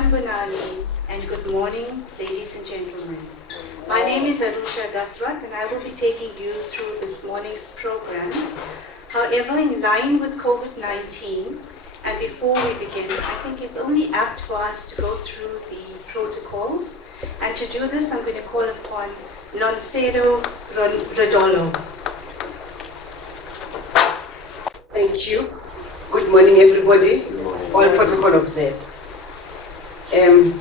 Sanbonani, and good morning, ladies and gentlemen. My name is Arusha Dasrat, and I will be taking you through this morning's program. However, in line with COVID-19, and before we begin, I think it's only apt for us to go through the protocols. And to do this, I'm going to call upon Noncedo Rodolo. Thank you. Good morning, everybody. All protocol observed.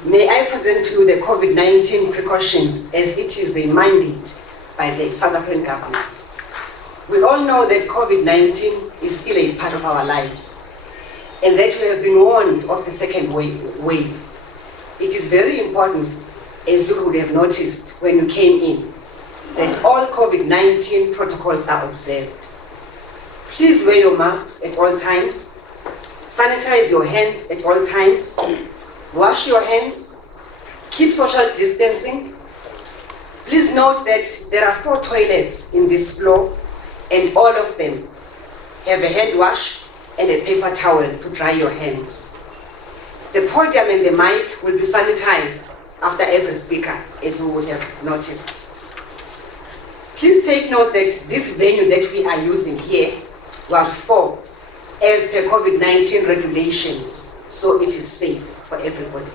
May I present to you the COVID-19 precautions as it is a mandate by the South African government. We all know that COVID-19 is still a part of our lives and that we have been warned of the second wave. It is very important, as you would have noticed when you came in, that all COVID-19 protocols are observed. Please wear your masks at all times. Sanitize your hands at all times. Wash your hands. Keep social distancing. Please note that there are 4 toilets in this floor, and all of them have a hand wash and a paper towel to dry your hands. The podium and the mic will be sanitized after every speaker, as you would have noticed. Please take note that this venue that we are using here was formed as per COVID-19 regulations, so it is safe for everybody.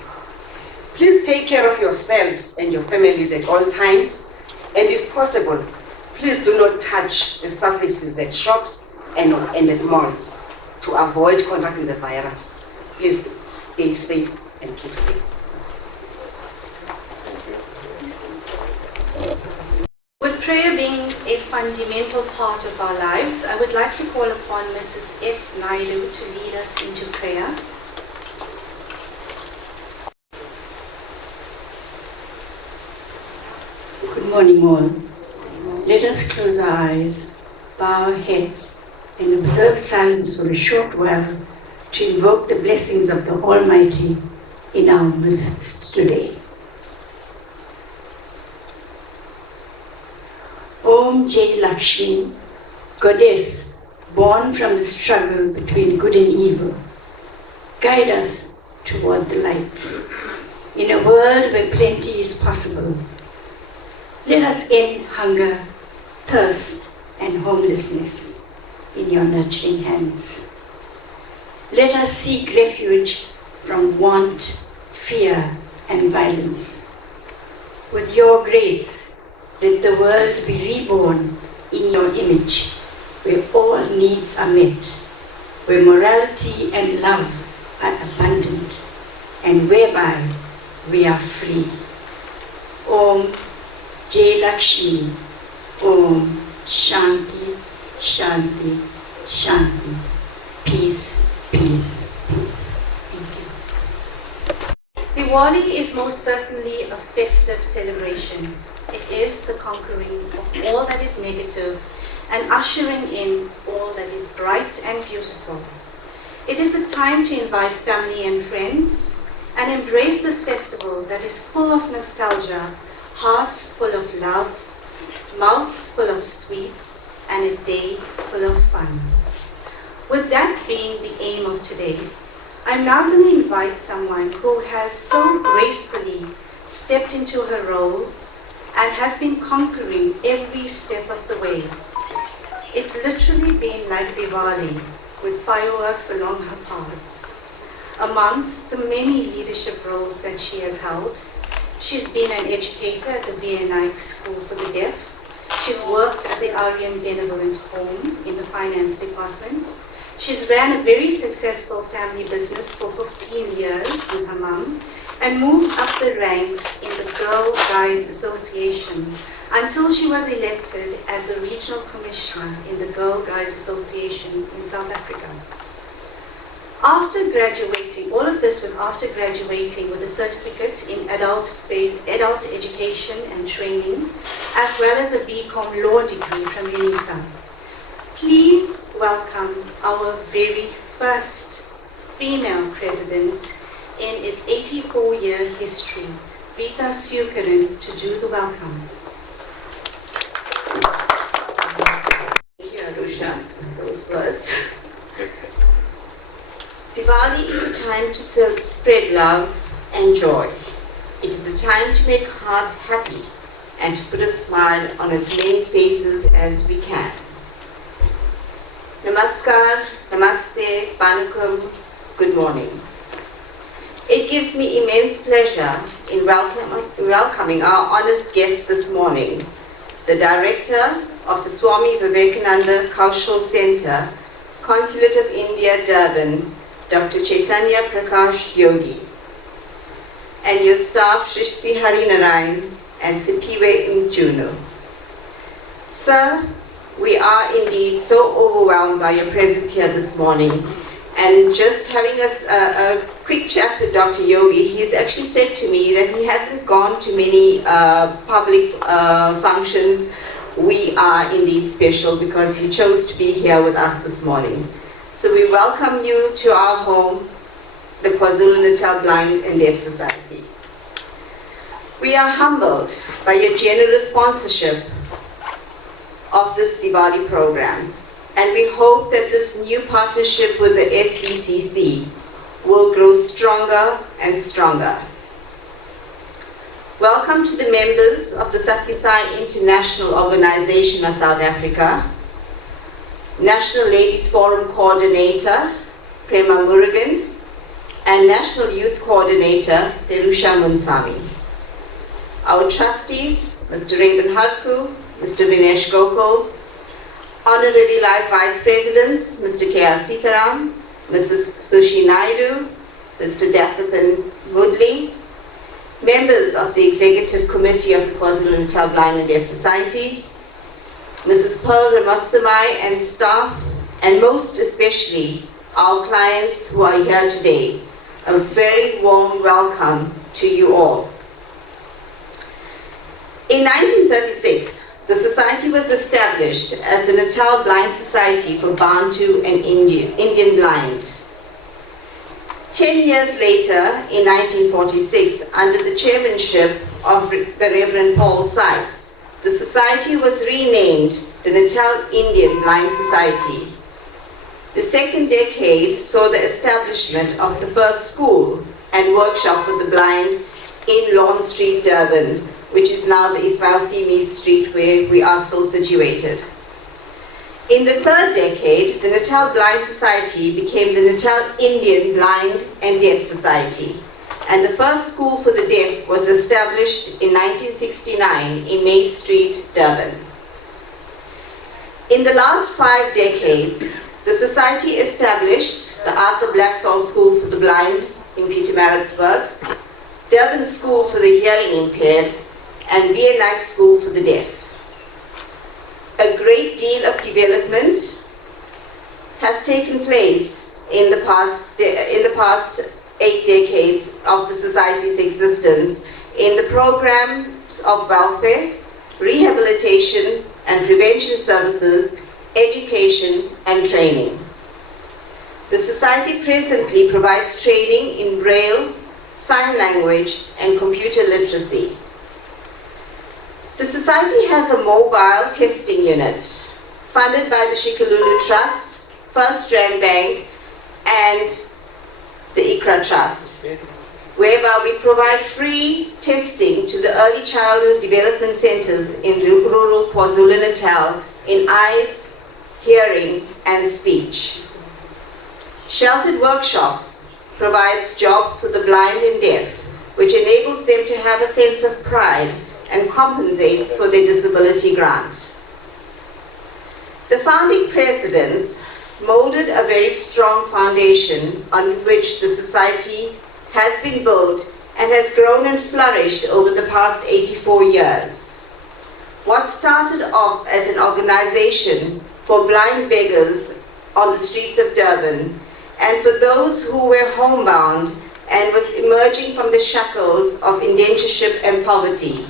Please take care of yourselves and your families at all times, and if possible, please do not touch the surfaces at shops and at malls to avoid contracting the virus. Please stay safe and keep safe. With prayer being a fundamental part of our lives, I would like to call upon Mrs. S. Naidu to lead us into prayer. Good morning all. Let us close our eyes, bow our heads, and observe silence for a short while to invoke the blessings of the Almighty in our midst today. Om Jai Lakshmi, Goddess born from the struggle between good and evil, guide us toward the light. In a world where plenty is possible, let us end hunger, thirst, and homelessness in your nurturing hands. Let us seek refuge from want, fear, and violence. With your grace, let the world be reborn in your image, where all needs are met, where morality and love are abundant, and whereby we are free. Om Jai Lakshmi, Om Shanti, Shanti, Shanti. Peace, peace, peace. Thank you. Diwali is most certainly a festive celebration. It is the conquering of all that is negative and ushering in all that is bright and beautiful. It is a time to invite family and friends and embrace this festival that is full of nostalgia, hearts full of love, mouths full of sweets, and a day full of fun. With that being the aim of today, I'm now going to invite someone who has so gracefully stepped into her role and has been conquering every step of the way. It's literally been like Diwali, with fireworks along her path. Amongst the many leadership roles that she has held, she's been an educator at the VNI School for the Deaf. She's worked at the Aryan Benevolent Home in the finance department. She's ran a very successful family business for 15 years with her mum, and moved up the ranks in the Girl Guide Association until she was elected as a regional commissioner in the Girl Guide Association in South Africa. After graduating, all of this was after graduating with a certificate in adult education and training, as well as a BCom law degree from UNISA. Please welcome our very first female president in its 84-year history, Vita Sukaran, to do the welcome. Thank you, Arusha, for those words. Diwali is a time to spread love and joy. It is a time to make hearts happy and to put a smile on as many faces as we can. Namaskar, Namaste, Panukum, good morning. It gives me immense pleasure in welcoming our honored guest this morning, the Director of the Swami Vivekananda Cultural Center, Consulate of India, Durban, Dr. Chaitanya Prakash Yogi, and your staff Shrishti Harinarayan and Sipiwe Mchuno. Sir, we are indeed so overwhelmed by your presence here this morning, and just having a quick chat with Dr. Yogi, he's actually said to me that he hasn't gone to many public functions. We are indeed special because he chose to be here with us this morning. So we welcome you to our home, the KwaZulu-Natal Blind and Deaf Society. We are humbled by your generous sponsorship of this Diwali program, and we hope that this new partnership with the SVCC will grow stronger and stronger. Welcome to the members of the Satisai International Organization of South Africa, National Ladies Forum Coordinator, Prema Murugan, and National Youth Coordinator, Terusha Munsami. Our trustees, Mr. Raven Harku, Mr. Vinesh Gokul, Honorary Life Vice Presidents, Mr. K.R. Sitaram, Mrs. Sushi Naidu, Mr. Dasapan Mudli, members of the Executive Committee of the KwaZulu-Natal Blind and Deaf Society, Mrs. Pearl Ramotsamai and staff, and most especially our clients who are here today. A very warm welcome to you all. In 1936, the society was established as the Natal Blind Society for Bantu and Indian Blind. 10 years later, in 1946, under the chairmanship of the Reverend Paul Sykes, the society was renamed the Natal Indian Blind Society. The second decade saw the establishment of the first school and workshop for the blind in Lawn Street, Durban, which is now the Ismail C. Mead Street where we are still situated. In the third decade, the Natal Blind Society became the Natal Indian Blind and Deaf Society, and the first school for the deaf was established in 1969 in May Street, Durban. In the last 5 decades, the society established the Arthur Blackstall School for the Blind in Pietermaritzburg, Durban School for the Hearing Impaired, and VNI School for the Deaf. A great deal of development has taken place in the past 8 decades of the society's existence in the programs of welfare, rehabilitation and prevention services, education and training. The society presently provides training in Braille, sign language and computer literacy. The society has a mobile testing unit funded by the Shikalulu Trust, First Rand Bank and the ICRA Trust, whereby we provide free testing to the early childhood development centers in rural KwaZulu-Natal in eyes, hearing and speech. Sheltered Workshops provides jobs for the blind and deaf, which enables them to have a sense of pride and compensates for their disability grant. The founding presidents molded a very strong foundation on which the society has been built and has grown and flourished over the past 84 years. What started off as an organization for blind beggars on the streets of Durban and for those who were homebound and was emerging from the shackles of indentureship and poverty,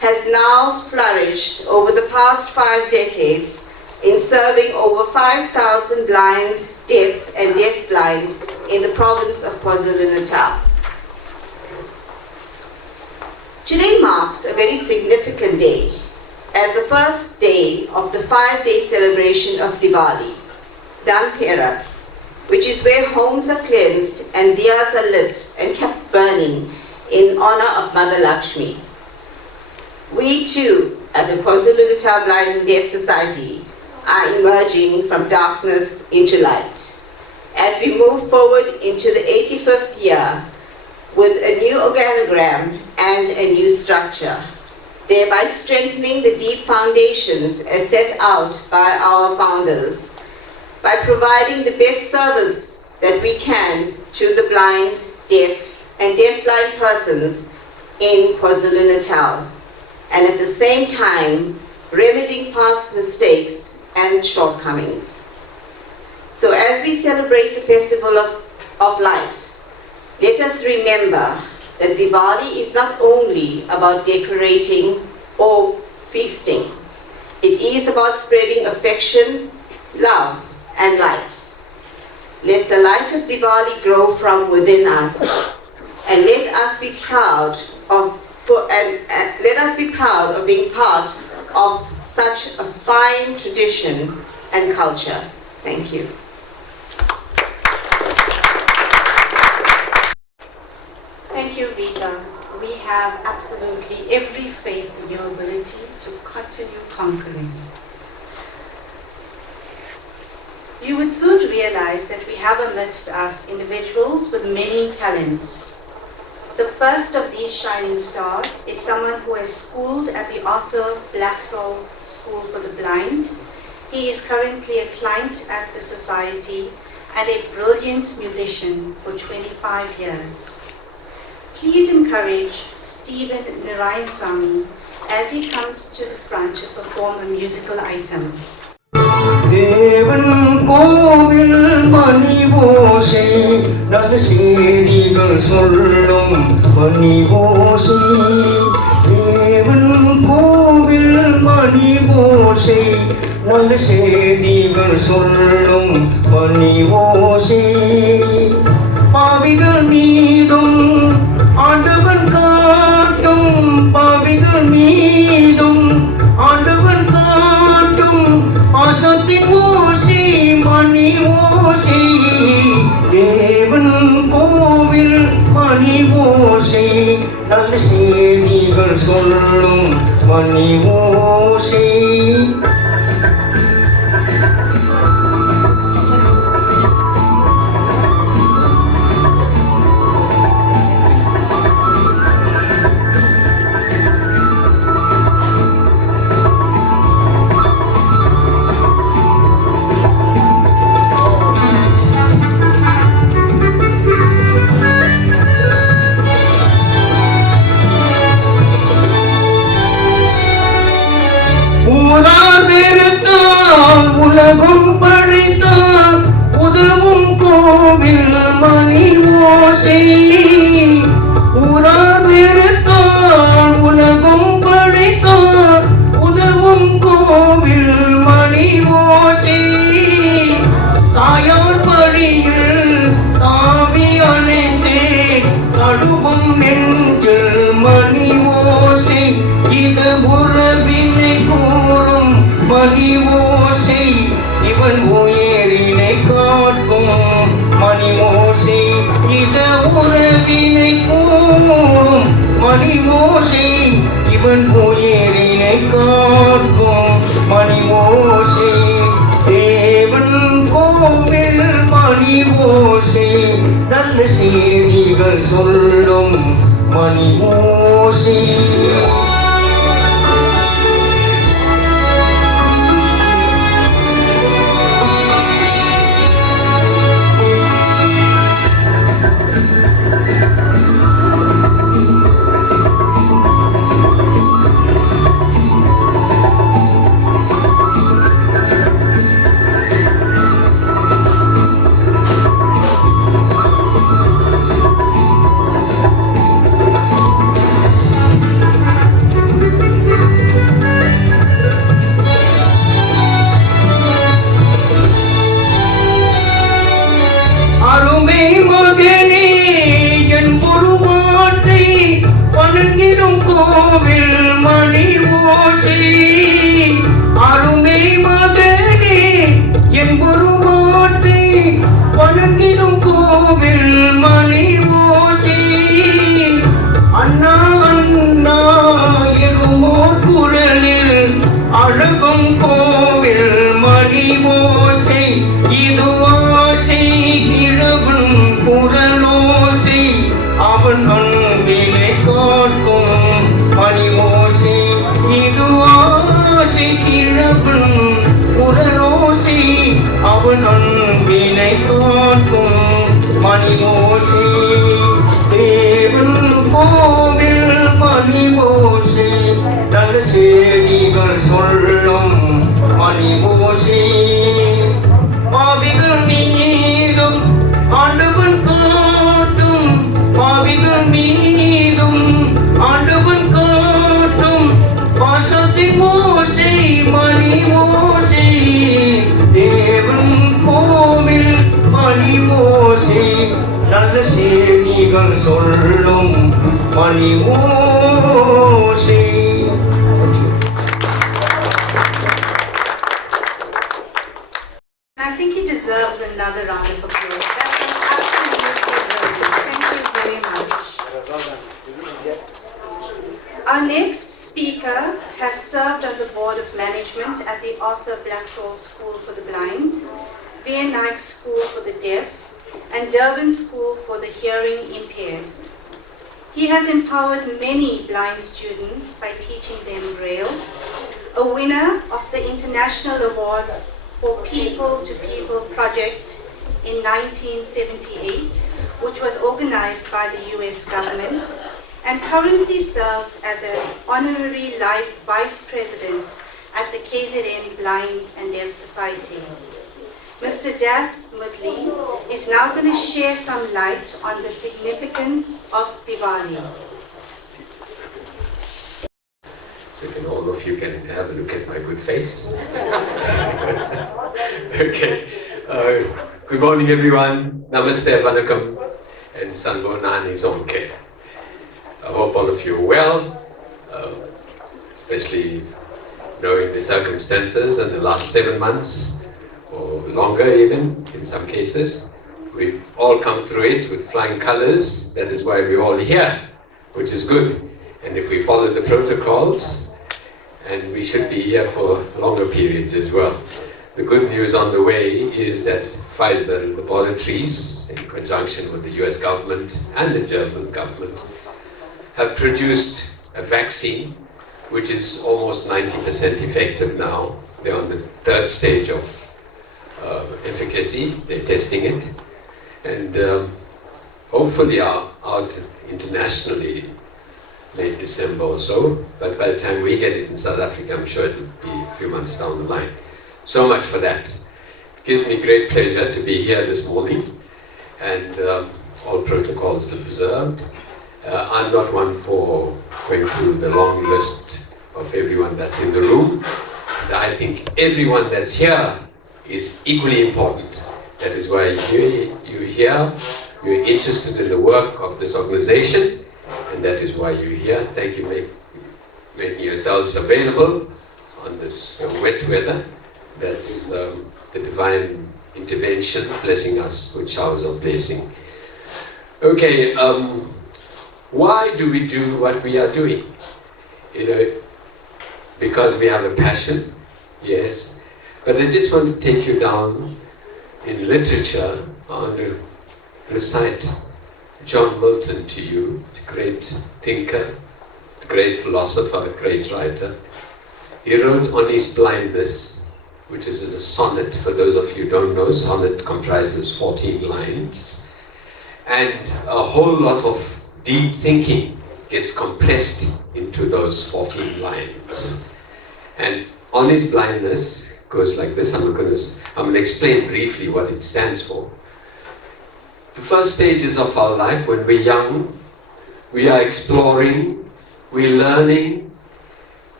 has now flourished over the past 5 decades in serving over 5,000 blind, deaf and deafblind in the province of KwaZulu-Natal. Today marks a very significant day as the first day of the 5-day celebration of Diwali, Dhanteras, which is where homes are cleansed and diyas are lit and kept burning in honor of Mother Lakshmi. We too, at the KwaZulu-Natal Blind and Deaf Society, are emerging from darkness into light as we move forward into the 85th year with a new organogram and a new structure, thereby strengthening the deep foundations as set out by our founders, by providing the best service that we can to the blind, deaf, and deaf-blind persons in KwaZulu-Natal, and at the same time remedying past mistakes and shortcomings. So as we celebrate the Festival of Light, let us remember that Diwali is not only about decorating or feasting. It is about spreading affection, love, and light. Let the light of Diwali grow from within us, and let us be proud of being part of such a fine tradition and culture. Thank you. Thank you, Rita. We have absolutely every faith in your ability to continue conquering. You would soon realize that we have amidst us individuals with many talents. The first of these shining stars is someone who has schooled at the Arthur Blacksall School for the Blind. He is currently a client at the Society and a brilliant musician for 25 years. Please encourage Stephen Narayansamy as he comes to the front to perform a musical item. தேவன் கோவில் மணி ஓசை நல்ல செய்திகள் சொல்லும் மணி ஓசை தேவன் கோவில் மணி ஓசை நல்ல செய்திகள் சொல்லும் மணி ஓசை பாவிகள் மீதும் ஆண்டவன் காட்டும் பாவிகள் மீதும் ஆண்டவன் காட்டும் பாசத்தின் ஓசை மணி ஓசை தேவன் கோவில் மணி ஓசை நல்ல செய்திகள் சொல்லும் மணி ஓசை உலகம் படைத்தார் உதவும் கோவில் மணி ஓசை ஊரார் வெறுத்தார் உலகம் படைத்தார் உதவும் கோவில் மணி ஓசை தாயார் பழியில் தாவி அணைத்தே தடுவும் நெஞ்சில் மணி ஓசை இது உறவினை கூறும் மணி ஓசை இவன் உயிரினை காட்கும் மணி ஓசை இது உறவினை கூறும் மணி ஓசை இவன் உயிரினை காட்கும் மணி ஓசை தேவன் கோவில் மணி ஓசை நல்ல செய்திகள் சொல்லும் மணி ஓசை தேவன் அன்பினை காட்டும் மணிமோசே தேவன் கோவில் மணிமோசே நல்ல செய்திகள் சொல்லும் மணிமோசே பாவிகள் மீதும் ஆண்டவன் காட்டும் பாவிகள் மீதும் ஆண்டவன் காட்டும் பாசத்தின் மோசே மணிமோசே தேவன் கோவில் மணிமோசே நல்ல செய்திகள் சொல்லும் மணிமோசே. I think he deserves another round of applause. That was absolutely brilliant. Thank you very much. Our next speaker has served on the Board of Management at the Arthur Blacksall School for the Blind, Naik School for the Deaf, and Durban School for the Hearing Impaired. He has empowered many blind students by teaching them Braille, a winner of the International Awards for People to People project in 1978, which was organized by the US government, and currently serves as an honorary life vice president at the KZN Blind and Deaf Society. Mr. Das Mudli is now going to share some light on the significance of Diwali. So can all of you can have a look at my good face. Okay. Good morning, everyone. Namaste, Vanakkam, and Sanbonani Zonke. I hope all of you are well, especially knowing the circumstances and the last 7 months, or longer even in some cases. We've all come through it with flying colors. That is why we're all here, which is good. And if we follow the protocols, and we should be here for longer periods as well. The good news on the way is that Pfizer laboratories, in conjunction with the US government and the German government, have produced a vaccine which is almost 90% effective now. They're on the 3rd stage of efficacy. They're testing it. And hopefully out internationally late December or so, but by the time we get it in South Africa, I'm sure it will be a few months down the line. So much for that. It gives me great pleasure to be here this morning, and all protocols observed. I'm not one for going through the long list of everyone that's in the room. I think everyone that's here is equally important. That is why you're here, you're interested in the work of this organization, and that is why you're here. Thank you for making yourselves available on this wet weather. That's the divine intervention blessing us with showers of blessing. Okay, why do we do what we are doing? You know, because we have a passion, yes. But I just want to take you down in literature. I want to recite John Milton to you, the great thinker, the great philosopher, great writer. He wrote on his blindness, which is a sonnet. For those of you who don't know, sonnet comprises 14 lines. And a whole lot of deep thinking gets compressed into those 14 lines. And on his blindness goes like this. I'm going to explain briefly what it stands for. The first stages of our life, when we're young, we are exploring, we're learning,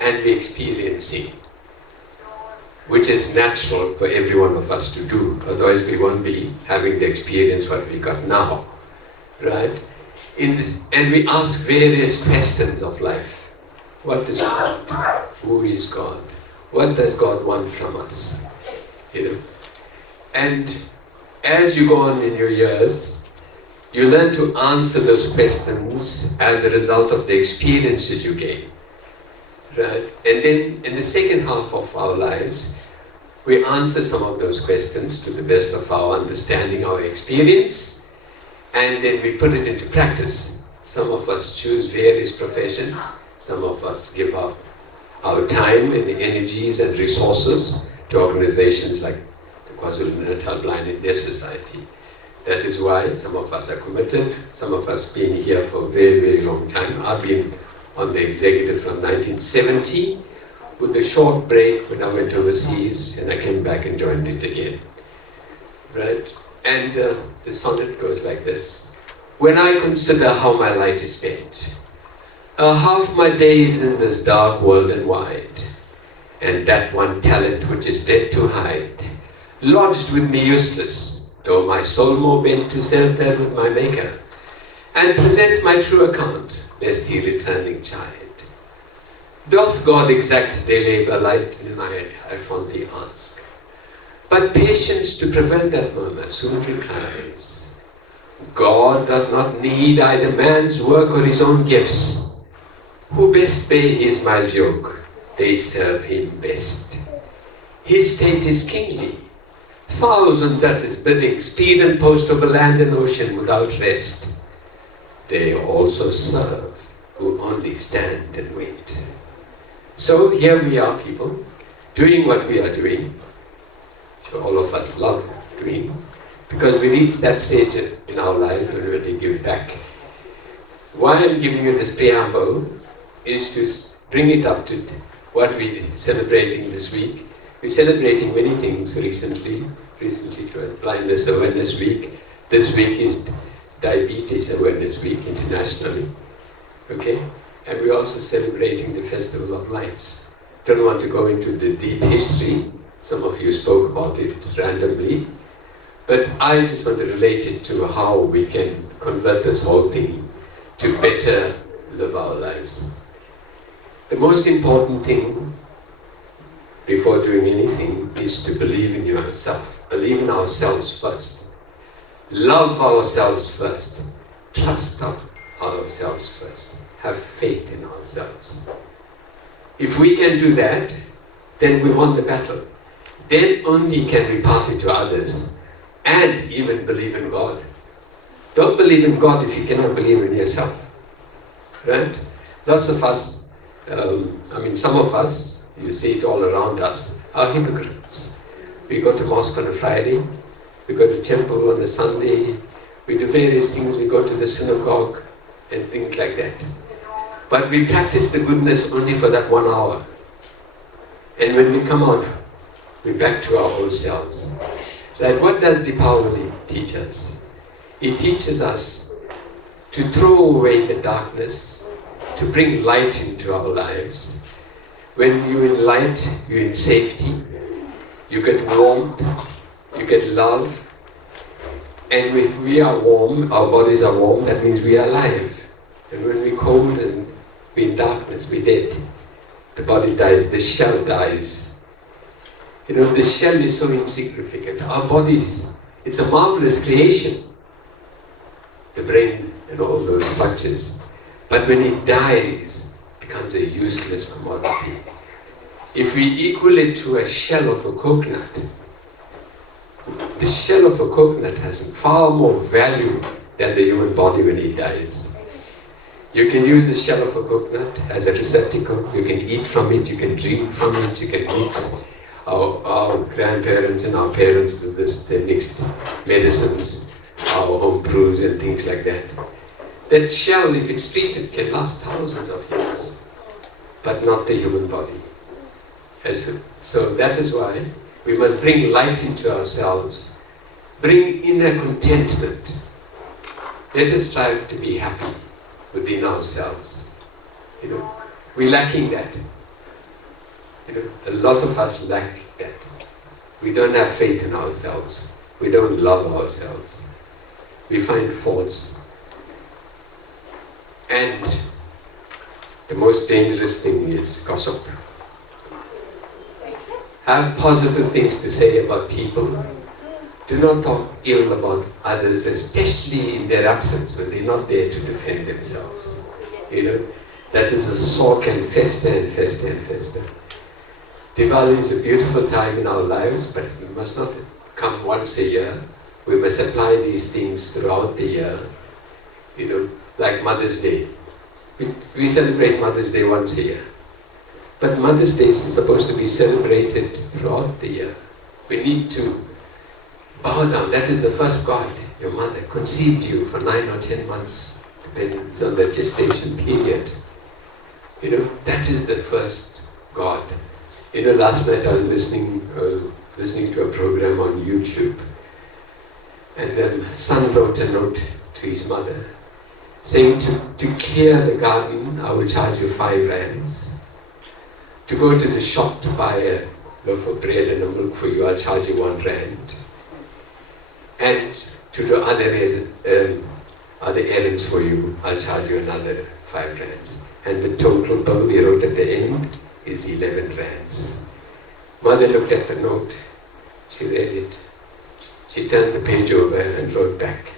and we're experiencing, which is natural for every one of us to do. Otherwise, we won't be having the experience what we got now, right? And we ask various questions of life. What is God? Who is God? What does God want from us? You know, and as you go on in your years, you learn to answer those questions as a result of the experiences you gain, right? And then in the second half of our lives, we answer some of those questions to the best of our understanding, our experience, and then we put it into practice. Some of us choose various professions, some of us give up our time and energies and resources to organizations like the KwaZulu-Natal Blind and Deaf Society. That is why some of us are committed, some of us been here for a very, very long time. I've been on the executive from 1970, with a short break when I went overseas, and I came back and joined it again. Right? And the sonnet goes like this. When I consider how my light is spent, half my days in this dark world and wide, and that one talent which is dead to hide, lodged with me useless, though my soul more bent to serve there with my Maker, and present my true account, lest he returning chide. Doth God exact their labor light denied, I fondly ask. But patience to prevent that murmur soon replies. God doth not need either man's work or his own gifts. Who best bear his mild yoke, they serve him best. His state is kingly. Thousands at his bidding speed and post over land and ocean without rest. They also serve who only stand and wait. So here we are, people, doing what we are doing, which all of us love doing, because we reach that stage in our life when we really give back. Why I'm giving you this preamble is to bring it up to what we're celebrating this week. We're celebrating many things recently. Recently it was Blindness Awareness Week. This week is Diabetes Awareness Week internationally. Okay? And we're also celebrating the Festival of Lights. Don't want to go into the deep history. Some of you spoke about it randomly. But I just want to relate it to how we can convert this whole thing to better live our lives. The most important thing before doing anything is to believe in yourself. Believe in ourselves first. Love ourselves first. Trust ourselves first. Have faith in ourselves. If we can do that, then we won the battle. Then only can we pass it to others and even believe in God. Don't believe in God if you cannot believe in yourself. Right? Lots of us, some of us, you see it all around us, are hypocrites. We go to mosque on a Friday, we go to temple on a Sunday, we do various things, we go to the synagogue and things like that. But we practice the goodness only for that 1 hour. And when we come out, we're back to our old selves. Right? What does Diwali teach us? It teaches us to throw away the darkness, to bring light into our lives. When you're in light, you're in safety, you get warmth, you get love. And if we are warm, our bodies are warm, that means we are alive. And when we're cold and we're in darkness, we're dead. The body dies, the shell dies. You know, the shell is so insignificant. Our bodies, it's a marvelous creation. The brain and all those structures. But when it dies, it becomes a useless commodity. If we equal it to a shell of a coconut, the shell of a coconut has far more value than the human body when it dies. You can use the shell of a coconut as a receptacle. You can eat from it, you can drink from it, you can mix. Our grandparents and our parents did this, they mixed medicines, our home brews and things like that. That shell, if it's treated, can last thousands of years, but not the human body. So that is why we must bring light into ourselves, bring inner contentment. Let us strive to be happy within ourselves. You know, we're lacking that. You know, a lot of us lack that. We don't have faith in ourselves. We don't love ourselves. We find faults. And the most dangerous thing is gossip. Have positive things to say about people. Do not talk ill about others, especially in their absence when they're not there to defend themselves. You know, that is a sore can fester and fester and fester. Diwali is a beautiful time in our lives, but it must not come once a year. We must apply these things throughout the year. You know, like Mother's Day. We celebrate Mother's Day once a year. But Mother's Day is supposed to be celebrated throughout the year. We need to Bow down. That is the first God. Your mother conceived you for 9 or 10 months, depending on the gestation period. That is the first God. Last night I was listening to a program on YouTube, and then son wrote a note to his mother saying, to clear the garden, I will charge you 5 rands. To go to the shop to buy a loaf of bread and a milk for you, I'll charge you 1 rand. And to do other errands for you, I'll charge you another 5 rands. And the total bill he wrote at the end is 11 rands. Mother looked at the note, she read it, she turned the page over and wrote back,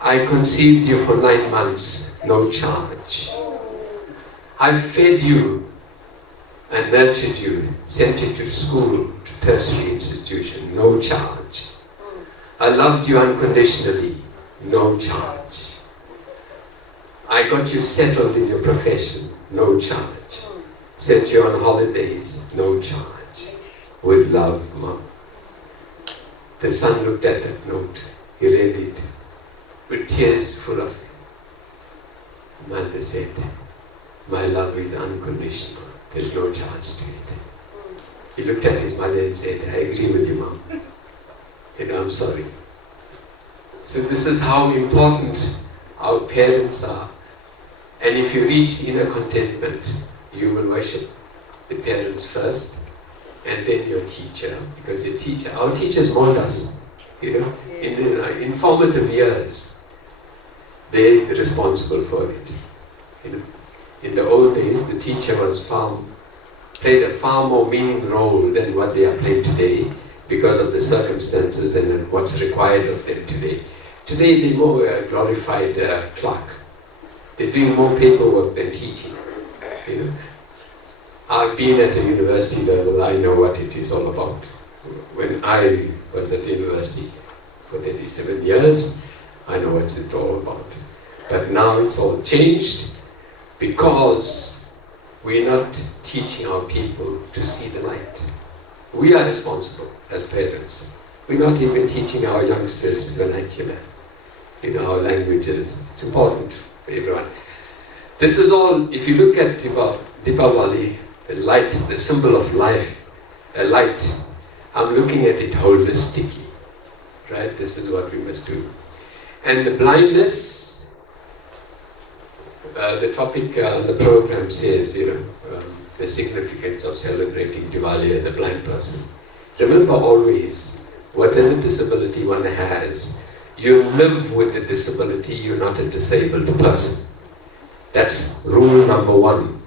I conceived you for 9 months, no charge. I fed you and nurtured you, sent you to school, to tertiary institution, no charge. I loved you unconditionally, no charge. I got you settled in your profession, no charge. Sent you on holidays, no charge. With love, Mom. The son looked at that note, he read it, with tears full of it. Mother said, my love is unconditional, there's no charge to it. He looked at his mother and said, I agree with you, Mom. I'm sorry. So this is how important our parents are. And if you reach inner contentment, you will worship the parents first, and then your teacher, because our teachers mold us, in the formative years, they're responsible for it. In the old days, the teacher played a far more meaningful role than what they are playing today, because of the circumstances and what's required of them today. Today they're more glorified clerk. They're doing more paperwork than teaching. I've been at a university level, I know what it is all about. When I was at the university for 37 years, I know what it's all about. But now it's all changed because we're not teaching our people to see the light. We are responsible as parents. We're not even teaching our youngsters vernacular, our languages. It's important for everyone. This is all, if you look at Diwali, the light, the symbol of life, a light, I'm looking at it holistically, right? This is what we must do. And the blindness, the topic on the program says, the significance of celebrating Diwali as a blind person. Remember always, whatever disability one has, you live with the disability, you're not a disabled person. That's rule number 1.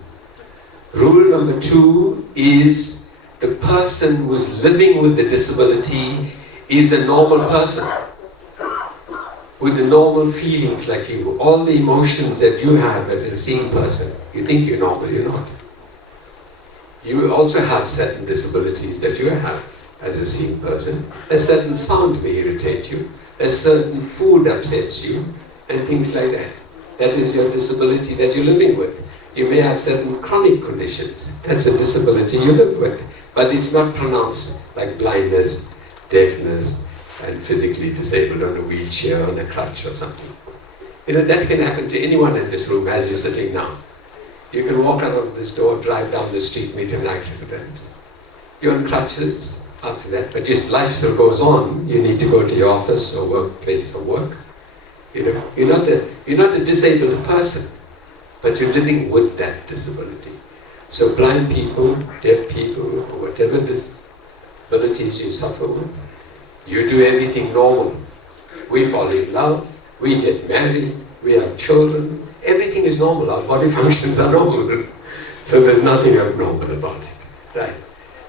Rule number 2 is the person who's living with the disability is a normal person with the normal feelings like you. All the emotions that you have as a seeing person, you think you're normal, you're not. You also have certain disabilities that you have as a seeing person. A certain sound may irritate you, a certain food upsets you, and things like that. That is your disability that you're living with. You may have certain chronic conditions. That's a disability you live with. But it's not pronounced like blindness, deafness, and physically disabled on a wheelchair, on a crutch or something. That can happen to anyone in this room as you're sitting now. You can walk out of this door, drive down the street, meet an accident. You're on crutches after that, but just life still goes on. You need to go to your office or workplace for work. You're not a disabled person, but you're living with that disability. So blind people, deaf people, or whatever disabilities you suffer with, you do everything normal. We fall in love, we get married, we have children, everything is normal. Our body functions are normal. So there's nothing abnormal about it. Right?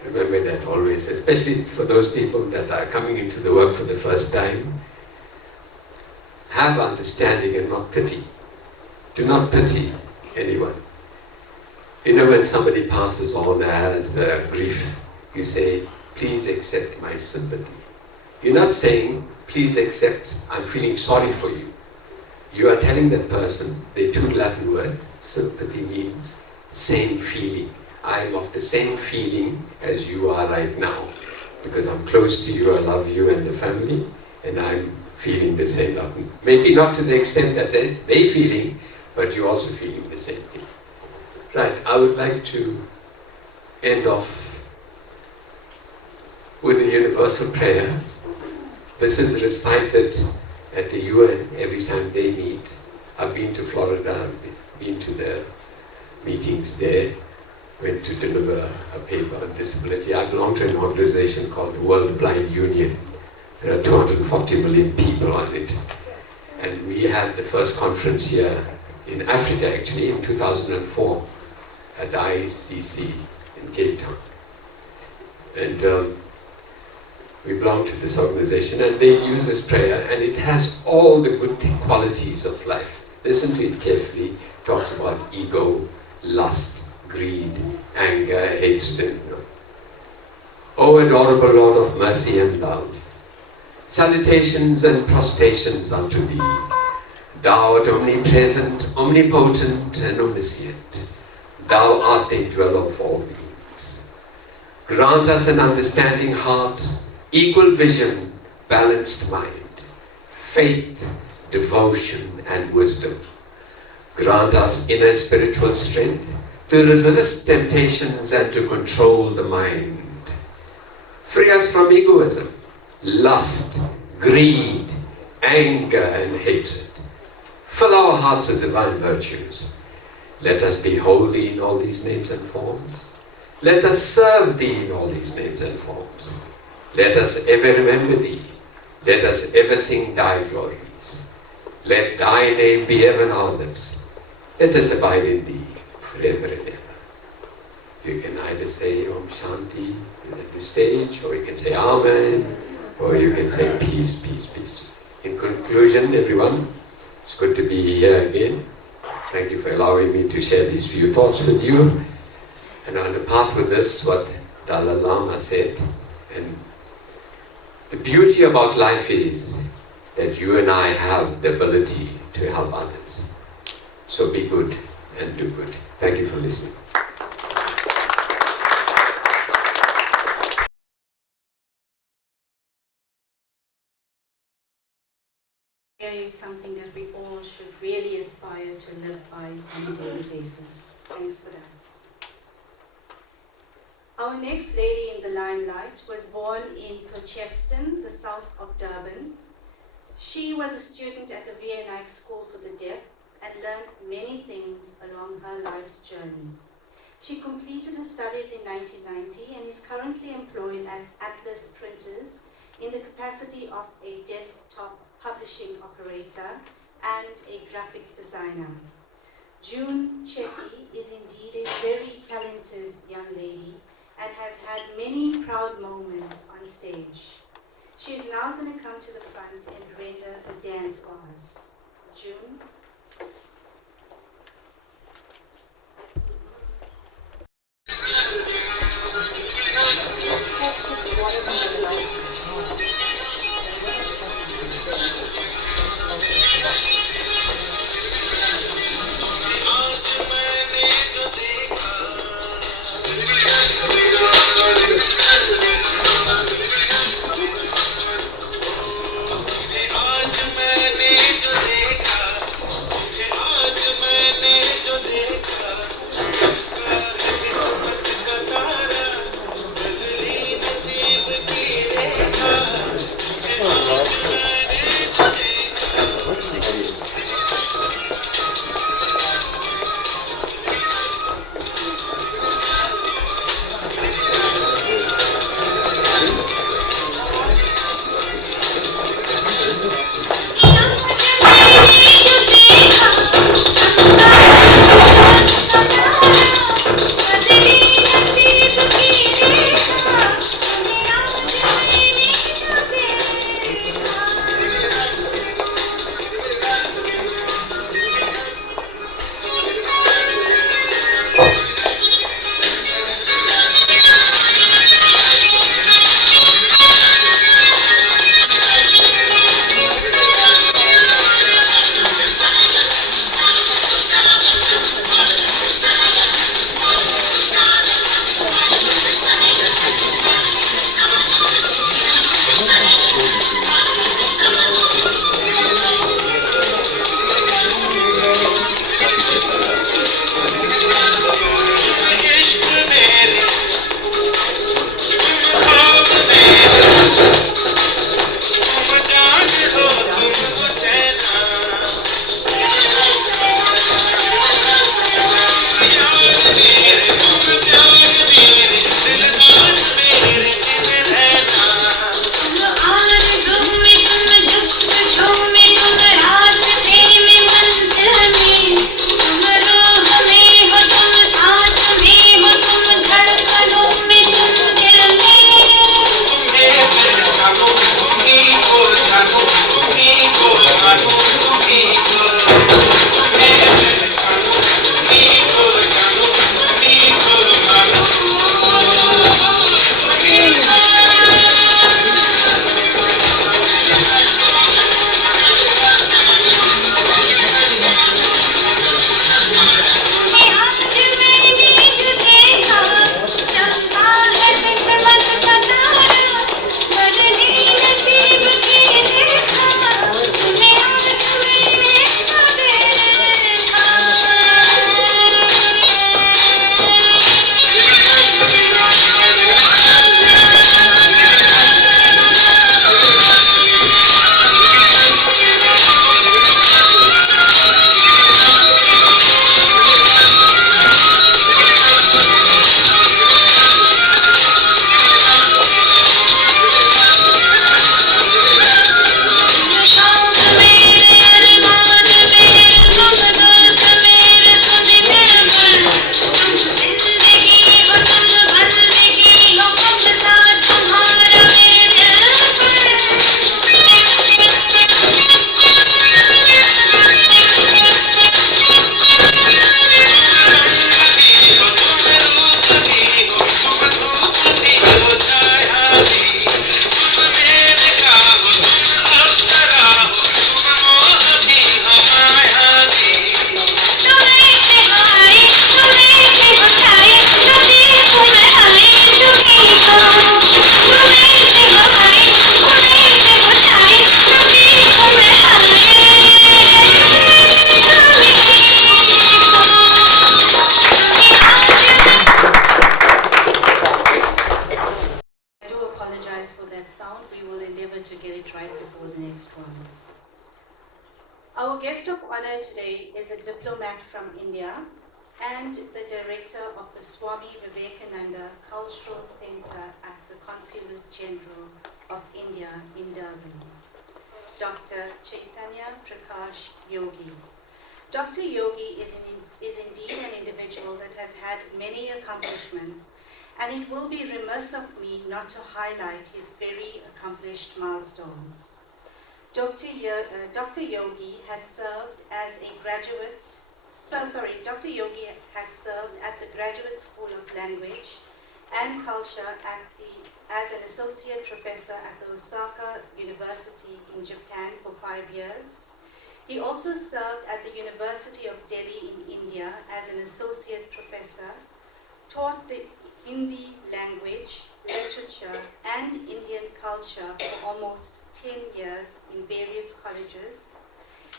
Remember that always, especially for those people that are coming into the work for the first time. Have understanding and not pity. Do not pity anyone. When somebody passes on as grief, you say, please accept my sympathy. You're not saying, please accept, I'm feeling sorry for you. You are telling that person, the 2 Latin words, sympathy means same feeling. I am of the same feeling as you are right now. because I'm close to you, I love you and the family, and I'm feeling the same love. Maybe not to the extent that they're feeling, but you're also feeling the same thing. Right, I would like to end off with a universal prayer. This is recited at the UN every time they meet. I've been to Florida, I've been to the meetings there, went to deliver a paper on disability. I belong to an organization called the World Blind Union. There are 240 million people on it. And we had the first conference here in Africa, actually, in 2004 at the ICC in Cape Town. And we belong to this organization, and they use this prayer, and it has all the good qualities of life. Listen to it carefully. It talks about ego, lust, greed, anger, hatred, and O adorable Lord of mercy and love, salutations and prostrations unto thee. Thou art omnipresent, omnipotent, and omniscient. Thou art the indweller of all beings. Grant us an understanding heart, equal vision, balanced mind, faith, devotion, and wisdom. Grant us inner spiritual strength to resist temptations and to control the mind. Free us from egoism, lust, greed, anger, and hatred. Fill our hearts with divine virtues. Let us be holy in all these names and forms. Let us serve thee in all these names and forms. Let us ever remember thee. Let us ever sing thy glories. Let thy name be ever on our lips. Let us abide in thee forever and ever. You can either say Om Shanti at this stage, or you can say Amen, or you can say peace, peace, peace. In conclusion, everyone, it's good to be here again. Thank you for allowing me to share these few thoughts with you. And I want to part with this, what Dalai Lama said. And the beauty about life is that you and I have the ability to help others. So be good and do good. Thank you for listening. Prayer is something that we all should really aspire to live by on a daily basis. Thanks for that. Our next lady in the limelight was born in Potchefstroom, the south of Durban. She was a student at the VNI School for the Deaf and learned many things along her life's journey. She completed her studies in 1990 and is currently employed at Atlas Printers in the capacity of a desktop publishing operator and a graphic designer. June Chetty is indeed a very talented young lady and has had many proud moments on stage. She is now going to come to the front and render a dance for us. June. that sound. We will endeavor to get it right before the next one. Our guest of honor today is a diplomat from India and the director of the Swami Vivekananda Cultural Center at the Consulate General of India in Durban, Dr. Chaitanya Prakash Yogi. Dr. Yogi is indeed an individual that has had many accomplishments, and it will be remiss of me not to highlight his very accomplished milestones. Dr. Yogi has served as a graduate, Dr. Yogi has served at the Graduate School of Language and Culture as an associate professor at the Osaka University in Japan for 5 years. He also served at the University of Delhi in India as an associate professor, taught the Hindi language, literature, and Indian culture for almost 10 years in various colleges.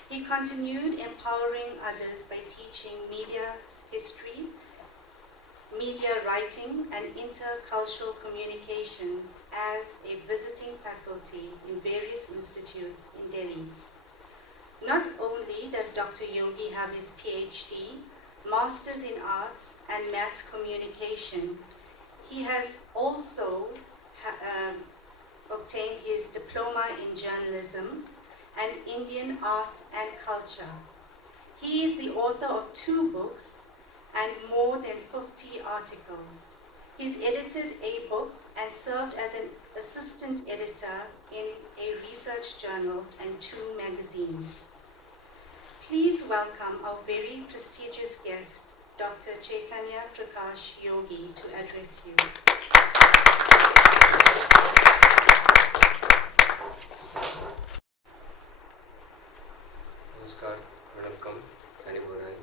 He continued empowering others by teaching media history, media writing, and intercultural communications as a visiting faculty in various institutes in Delhi. Not only does Dr. Yogi have his PhD, Masters in Arts and Mass Communication, he has also obtained his diploma in journalism and Indian art and culture. He is the author of 2 books and more than 50 articles. He's edited a book and served as an assistant editor in a research journal and 2 magazines. Please welcome our very prestigious guest, Dr. Chaitanya Prakash Yogi, to address you. Namaskar, welcome, Saniborai.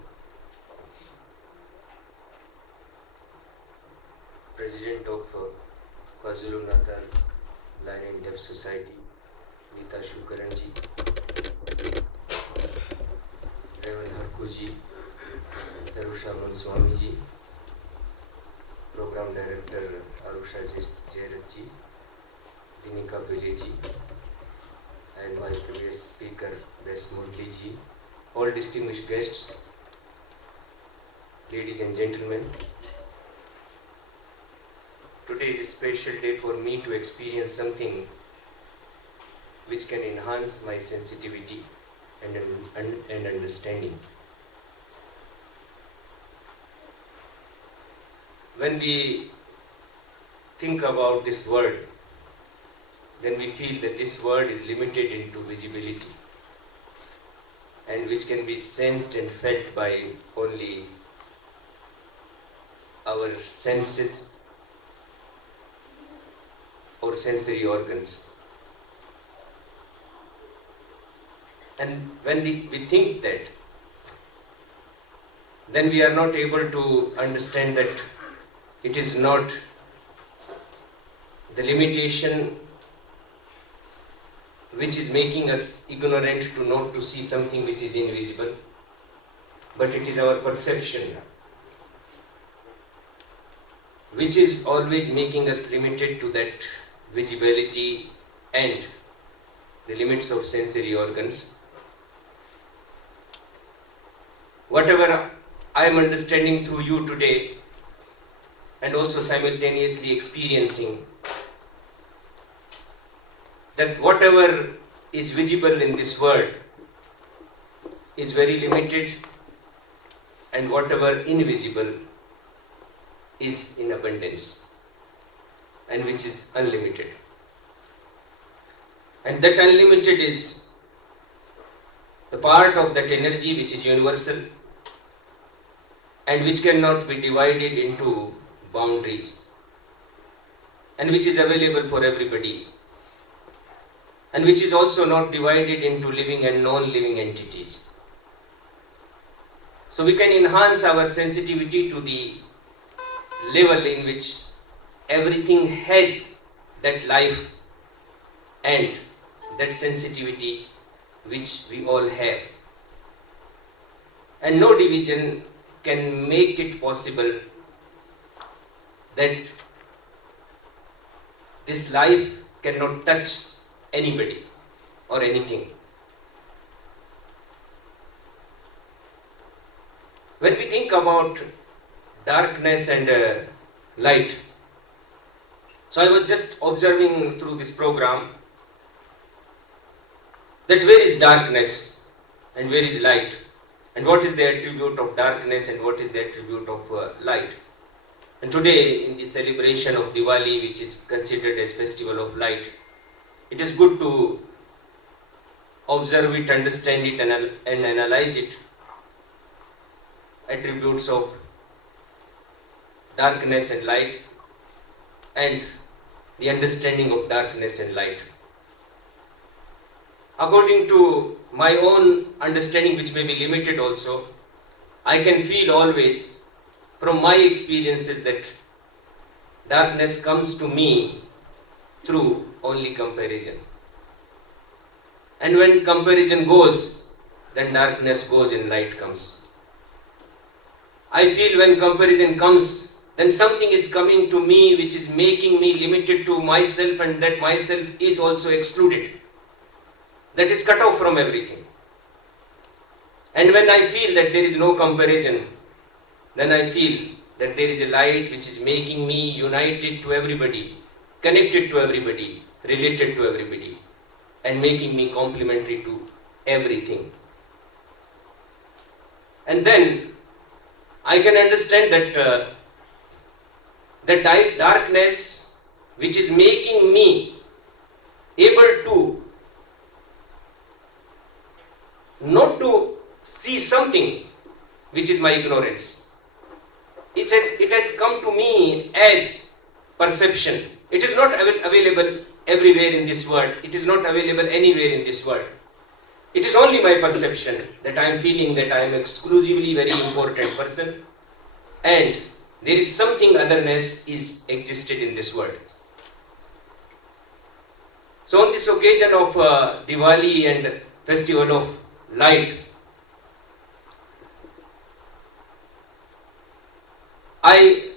President of KwaZulu-Natal Blind and Deaf Society, Nita Shukaranji, Reverend Harkuji, Tarusha Manswamiji, Program Director Arusha Jairatji, Dinika Beleji, and my previous speaker, Des Murliji, all distinguished guests, ladies and gentlemen. Today is a special day for me to experience something which can enhance my sensitivity and understanding. When we think about this world, then we feel that this world is limited into visibility and which can be sensed and felt by only our senses or sensory organs. And when we think that, then we are not able to understand that it is not the limitation which is making us ignorant to not to see something which is invisible, but it is our perception which is always making us limited to that visibility and the limits of sensory organs. Whatever I am understanding through you today and also simultaneously experiencing, that whatever is visible in this world is very limited and whatever invisible is in abundance and which is unlimited. And that unlimited is the part of that energy which is universal and which cannot be divided into boundaries and which is available for everybody and which is also not divided into living and non-living entities. So we can enhance our sensitivity to the level in which everything has that life and that sensitivity which we all have. And no division can make it possible that this life cannot touch anybody or anything. When we think about darkness and light, so I was just observing through this program that where is darkness and where is light, and what is the attribute of darkness and what is the attribute of light. And today, in the celebration of Diwali, which is considered as festival of light, it is good to observe it, understand it, and analyze it. Attributes of darkness and light, and the understanding of darkness and light. According to my own understanding, which may be limited also, I can feel always from my experiences that darkness comes to me through only comparison. And when comparison goes, then darkness goes and light comes. I feel when comparison comes, then something is coming to me which is making me limited to myself, and that myself is also excluded. That is cut off from everything. And when I feel that there is no comparison, then I feel that there is a light which is making me united to everybody, connected to everybody, related to everybody, and making me complementary to everything. And then I can understand that that darkness which is making me able to not to see something which is my ignorance. It has come to me as perception. It is not available everywhere in this world. It is not available anywhere in this world. It is only my perception that I am feeling that I am exclusively very important person, and there is something otherness is existed in this world. So on this occasion of Diwali and festival of light, I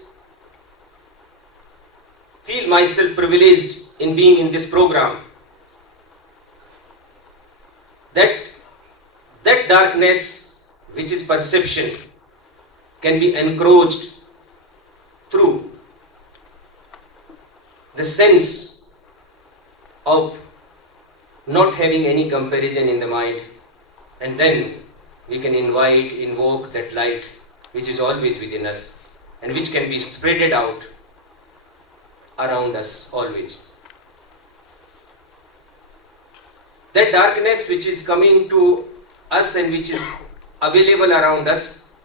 feel myself privileged in being in this program, that darkness which is perception can be encroached through the sense of not having any comparison in the mind, and then we can invoke that light which is always within us and which can be spreaded out around us always. That darkness which is coming to us and which is available around us,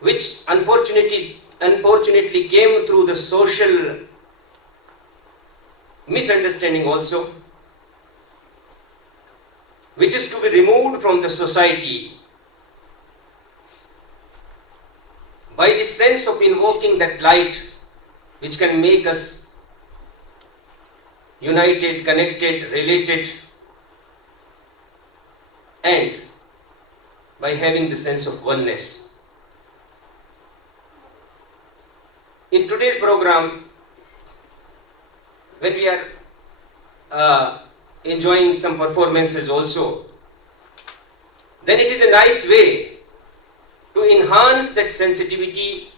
which unfortunately came through the social misunderstanding also, which is to be removed from the society by the sense of invoking that light which can make us united, connected, related, and by having the sense of oneness. In today's program, when we are enjoying some performances also, then it is a nice way to enhance that sensitivity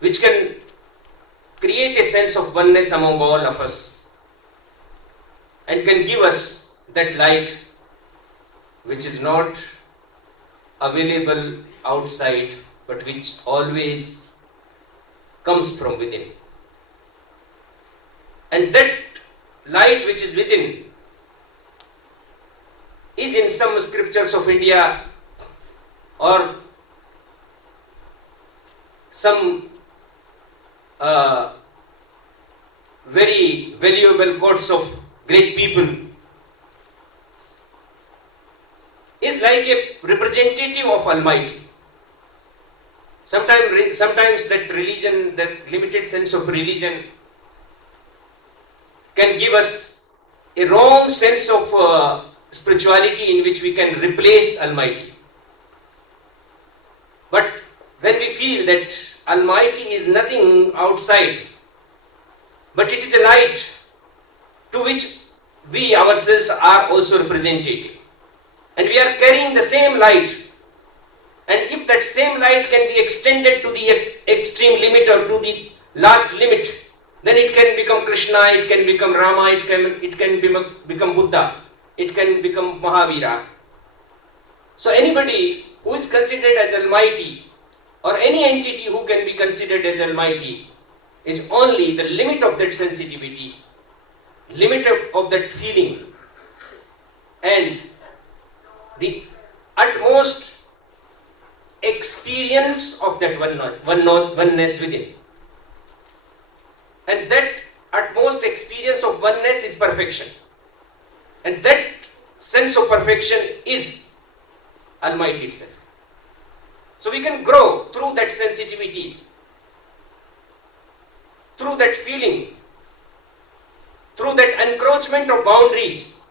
which can create a sense of oneness among all of us and can give us that light which is not available outside but which always comes from within. And that light which is within is in some scriptures of India or some very valuable quotes of great people, is like a representative of Almighty. Sometimes that religion, that limited sense of religion, can give us a wrong sense of spirituality in which we can replace Almighty. But when we feel that Almighty is nothing outside, but it is a light to which we ourselves are also representative. And we are carrying the same light. And if that same light can be extended to the extreme limit or to the last limit, then it can become Krishna, it can become Rama, it can become Buddha, it can become Mahavira. So anybody who is considered as almighty, or any entity who can be considered as almighty, is only the limit of that sensitivity, limit of that feeling, and the utmost experience of that oneness within. And that utmost experience of oneness is perfection. And that sense of perfection is Almighty itself. So we can grow through that sensitivity, through that feeling, through that encroachment of boundaries,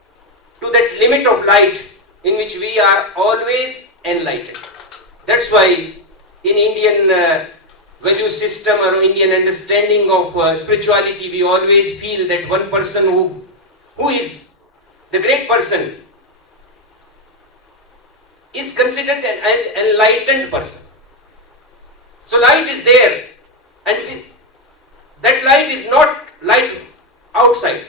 to that limit of light in which we are always enlightened. That's why in Indian value system or Indian understanding of spirituality, we always feel that one person who is the great person is considered as an enlightened person. So light is there, and that light is not light outside.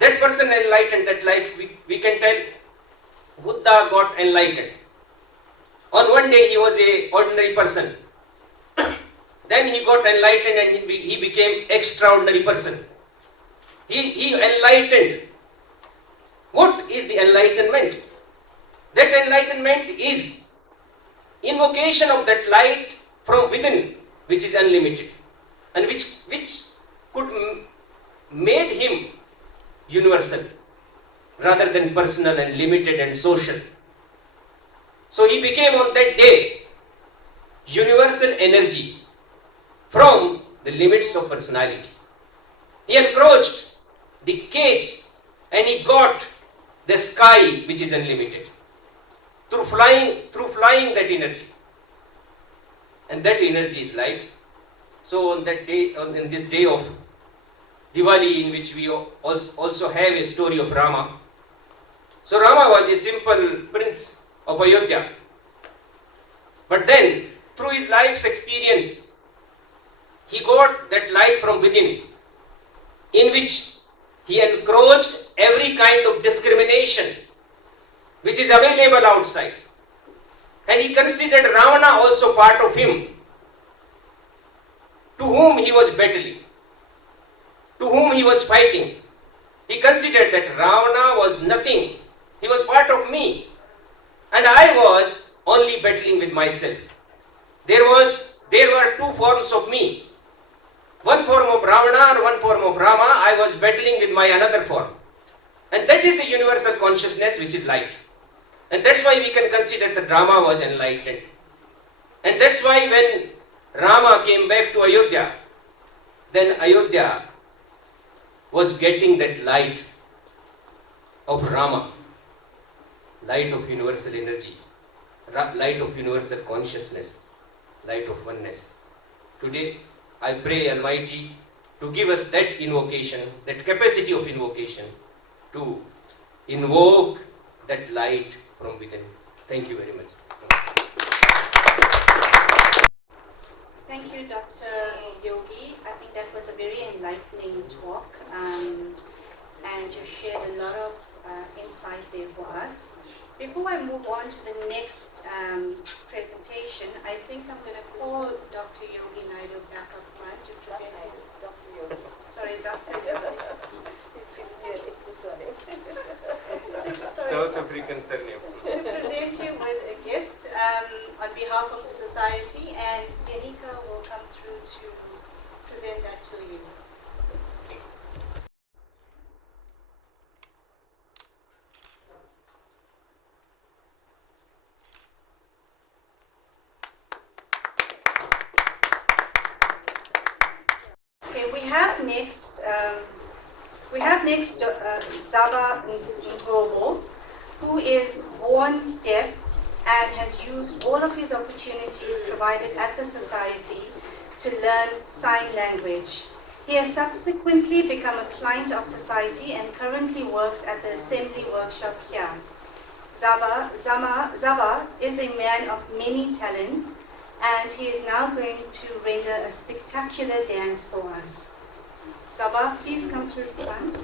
That person enlightened, that light, we can tell Buddha got enlightened. On one day he was an ordinary person. Then he got enlightened and he became extraordinary person. He enlightened. What is the enlightenment? That enlightenment is invocation of that light from within, which is unlimited, and which could made him universal rather than personal and limited and social. So he became on that day universal energy from the limits of personality. He encroached the cage and he got the sky which is unlimited through flying that energy. And that energy is light. So on that day, in this day of Diwali, in which we also have a story of Rama. So Rama was a simple prince of Ayodhya. But then, through his life's experience, he got that light from within, in which he encroached every kind of discrimination which is available outside. And he considered Ravana also part of him, to whom he was battling, to whom he was fighting. He considered that Ravana was nothing. He was part of me. And I was only battling with myself. There were two forms of me. One form of Ravana or one form of Rama. I was battling with my another form. And that is the universal consciousness which is light. And that's why we can consider that Rama was enlightened. And that's why when Rama came back to Ayodhya, then Ayodhya was getting that light of Rama, light of universal energy, light of universal consciousness, light of oneness. Today, I pray Almighty to give us that invocation, that capacity of invocation, to invoke that light from within. Thank you very much. Thank you, Dr. Yogi. I think that was a very enlightening talk, and you shared a lot of insight there for us. Before I move on to the next presentation, I think I'm going to call Dr. Yogi Naidu back up front to present him. Sorry, Dr. Yogi. South African surname. To present you with a gift on behalf of the society, and Danica will come through to present that to you. Okay, we have next Zaba Ngobo, who is born deaf and has used all of his opportunities provided at the society to learn sign language. He has subsequently become a client of society and currently works at the assembly workshop here. Zaba is a man of many talents, and he is now going to render a spectacular dance for us. Zaba, please come through the front.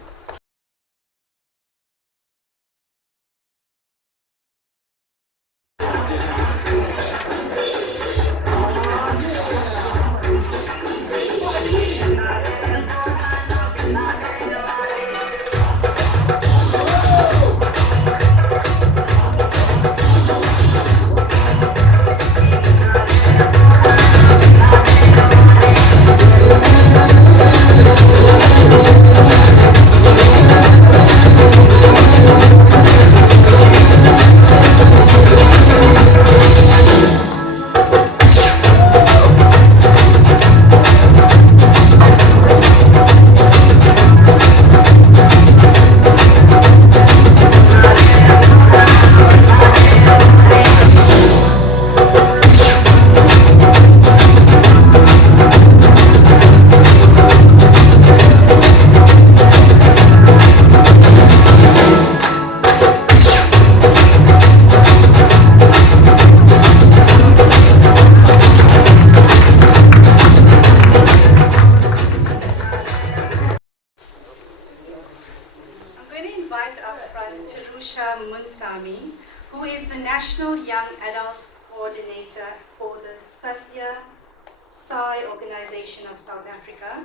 Who is the National Young Adults Coordinator for the Satya Sai Organization of South Africa.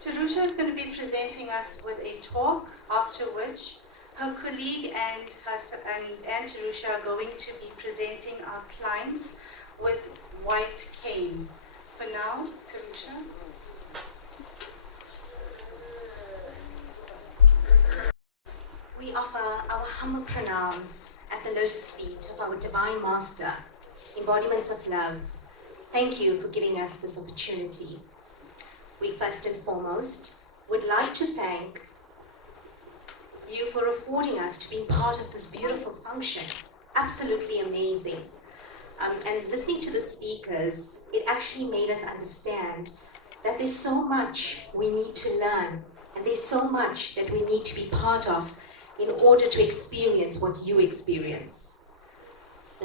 Tarusha is going to be presenting us with a talk, after which her colleague and Tarusha are going to be presenting our clients with white cane. For now, Tarusha. We offer our humble pronouns at the lotus feet of our Divine Master, embodiments of love. Thank you for giving us this opportunity. We first and foremost would like to thank you for affording us to be part of this beautiful function. Absolutely amazing. And listening to the speakers, it actually made us understand that there's so much we need to learn, and there's so much that we need to be part of in order to experience what you experience.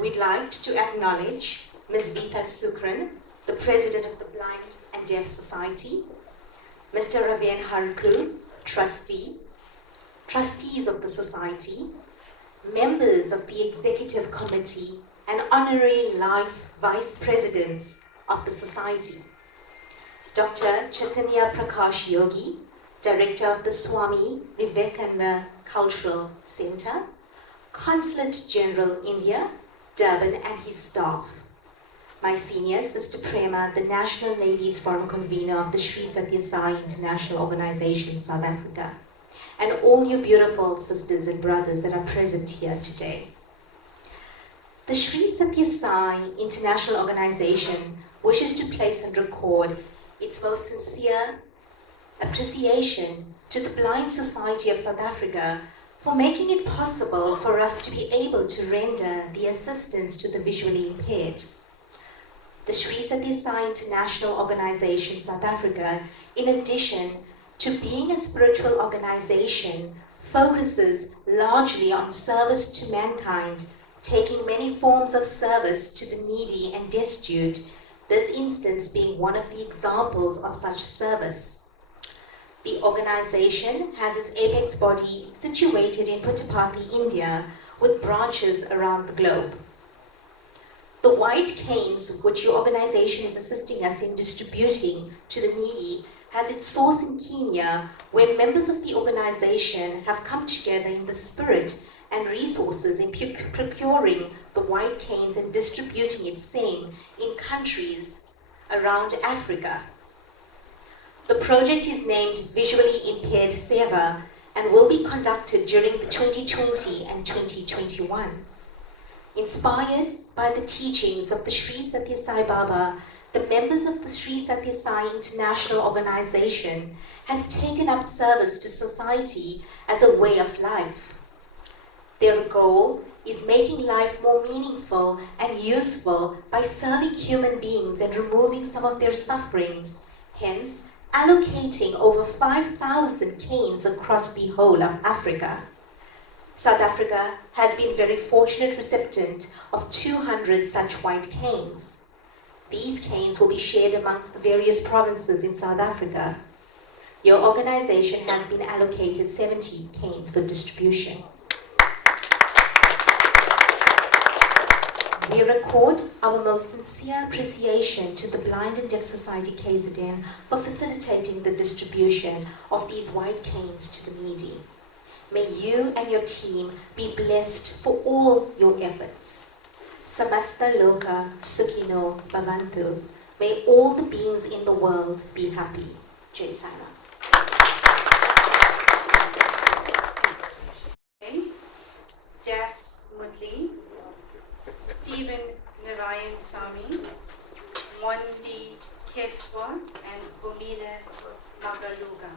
We'd like to acknowledge Ms. Vita Sukran, the President of the Blind and Deaf Society, Mr. Raven Harku, Trustee, Trustees of the Society, members of the Executive Committee, and Honorary Life Vice Presidents of the Society, Dr. Chaitanya Prakash Yogi, Director of the Swami Vivekananda Cultural Center, Consulate General India, Durban, and his staff. My senior, Sister Prema, the National Ladies Forum Convener of the Sri Satya Sai International Organization, South Africa, and all you beautiful sisters and brothers that are present here today. The Sri Satya Sai International Organization wishes to place on record its most sincere appreciation to the Blind Society of South Africa for making it possible for us to be able to render the assistance to the visually impaired. The Sri Satya Sai International Organization South Africa, in addition to being a spiritual organization, focuses largely on service to mankind, taking many forms of service to the needy and destitute, this instance being one of the examples of such service. The organization has its apex body situated in Puttaparthi, India, with branches around the globe. The white canes, which your organization is assisting us in distributing to the needy, has its source in Kenya, where members of the organization have come together in the spirit and resources in procuring the white canes and distributing it same in countries around Africa. The project is named Visually Impaired Seva and will be conducted during the 2020 and 2021. Inspired by the teachings of the Sri Satya Sai Baba, the members of the Sri Satya Sai International Organization has taken up service to society as a way of life. Their goal is making life more meaningful and useful by serving human beings and removing some of their sufferings. Hence, allocating over 5,000 canes across the whole of Africa. South Africa has been very fortunate recipient of 200 such white canes. These canes will be shared amongst the various provinces in South Africa. Your organization has been allocated 70 canes for distribution. We record our most sincere appreciation to the Blind and Deaf Society KZN for facilitating the distribution of these white canes to the needy. May you and your team be blessed for all your efforts. Samasta Loka Sukhino Bhavantu. May all the beings in the world be happy. Jai Sara. Das Mudli, Stephen Narayan Sami, Mondi Keswa, and Vumile Magaluga.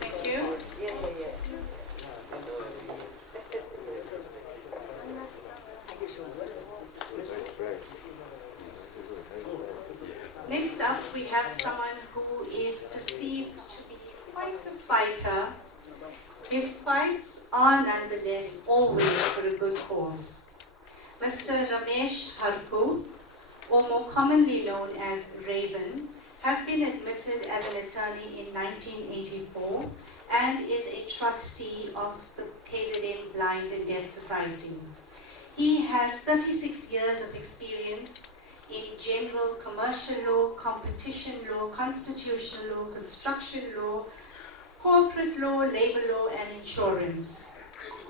Thank you. Next up, we have someone who is perceived to be quite a fighter. His fights are nonetheless always for a good cause. Mr. Ramesh Harku, or more commonly known as Raven, has been admitted as an attorney in 1984 and is a trustee of the KZN Blind and Deaf Society. He has 36 years of experience in general commercial law, competition law, constitutional law, construction law, corporate law, labor law, and insurance.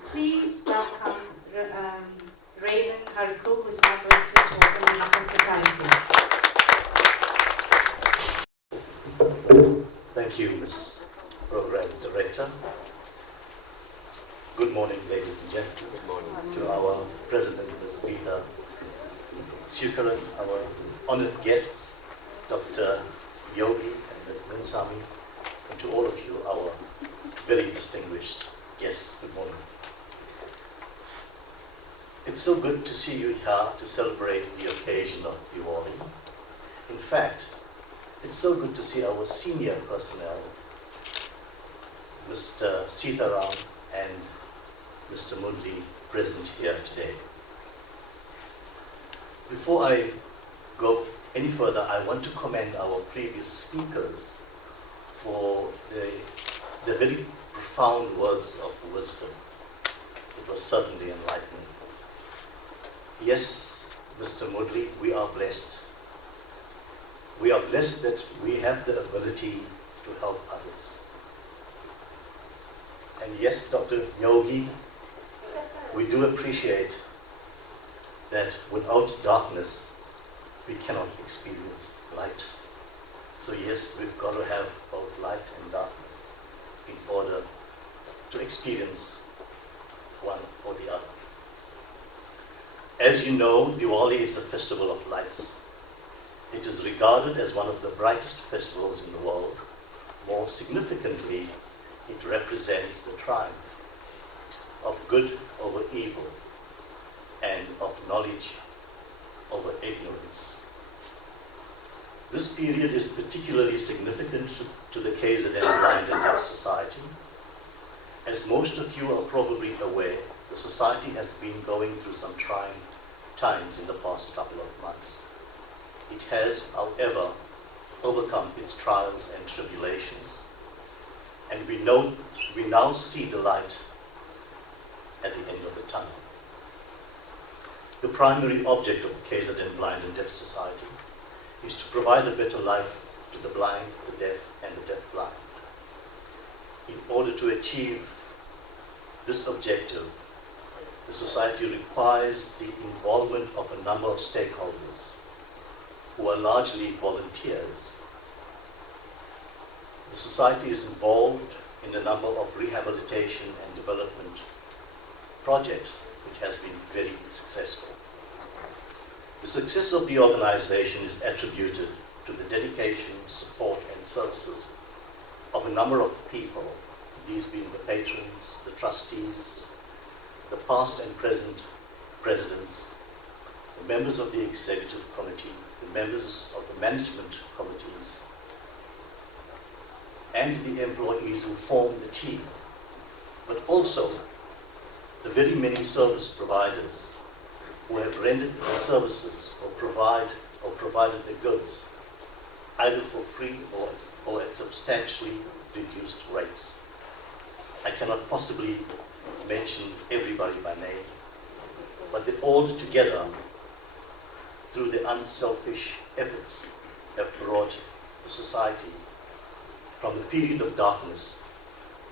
Please welcome Raven Harku, who is now going to talk on behalf of society. Thank you, Ms. Program Director. Good morning, ladies and gentlemen. Good morning. To our President, Ms. Vita Sukaran, our honored guests, Dr. Yogi and Ms. Munsami, and to all of you, our very distinguished guests, good morning. It's so good to see you here to celebrate the occasion of Diwali. In fact, it's so good to see our senior personnel, Mr. Sitaram and Mr. Mundli, present here today. Before I go any further, I want to commend our previous speakers for the very profound words of wisdom. It was certainly enlightening. Yes, Mr. Mudley, we are blessed. We are blessed that we have the ability to help others. And yes, Dr. Yogi, we do appreciate that without darkness, we cannot experience light. So yes, we've got to have both light and darkness in order to experience one or the other. As you know, Diwali is the festival of lights. It is regarded as one of the brightest festivals in the world. More significantly, it represents the triumph of good over evil and of knowledge over ignorance. This period is particularly significant to the KZN Blind and Deaf Society. As most of you are probably aware, the society has been going through some trying times in the past couple of months. It has, however, overcome its trials and tribulations, and we now see the light at the end of the tunnel. The primary object of the KZN Blind and Deaf Society is to provide a better life to the blind, the deaf, and the deaf-blind. In order to achieve this objective, the society requires the involvement of a number of stakeholders who are largely volunteers. The society is involved in a number of rehabilitation and development projects, which has been very successful. The success of the organization is attributed to the dedication, support, and services of a number of people, these being the patrons, the trustees, the past and present presidents, the members of the executive committee, the members of the management committees, and the employees who form the team, but also the very many service providers who have rendered the services or provided the goods either for free or at substantially reduced rates. I cannot possibly mention everybody by name, but they all together, through their unselfish efforts, have brought the society from the period of darkness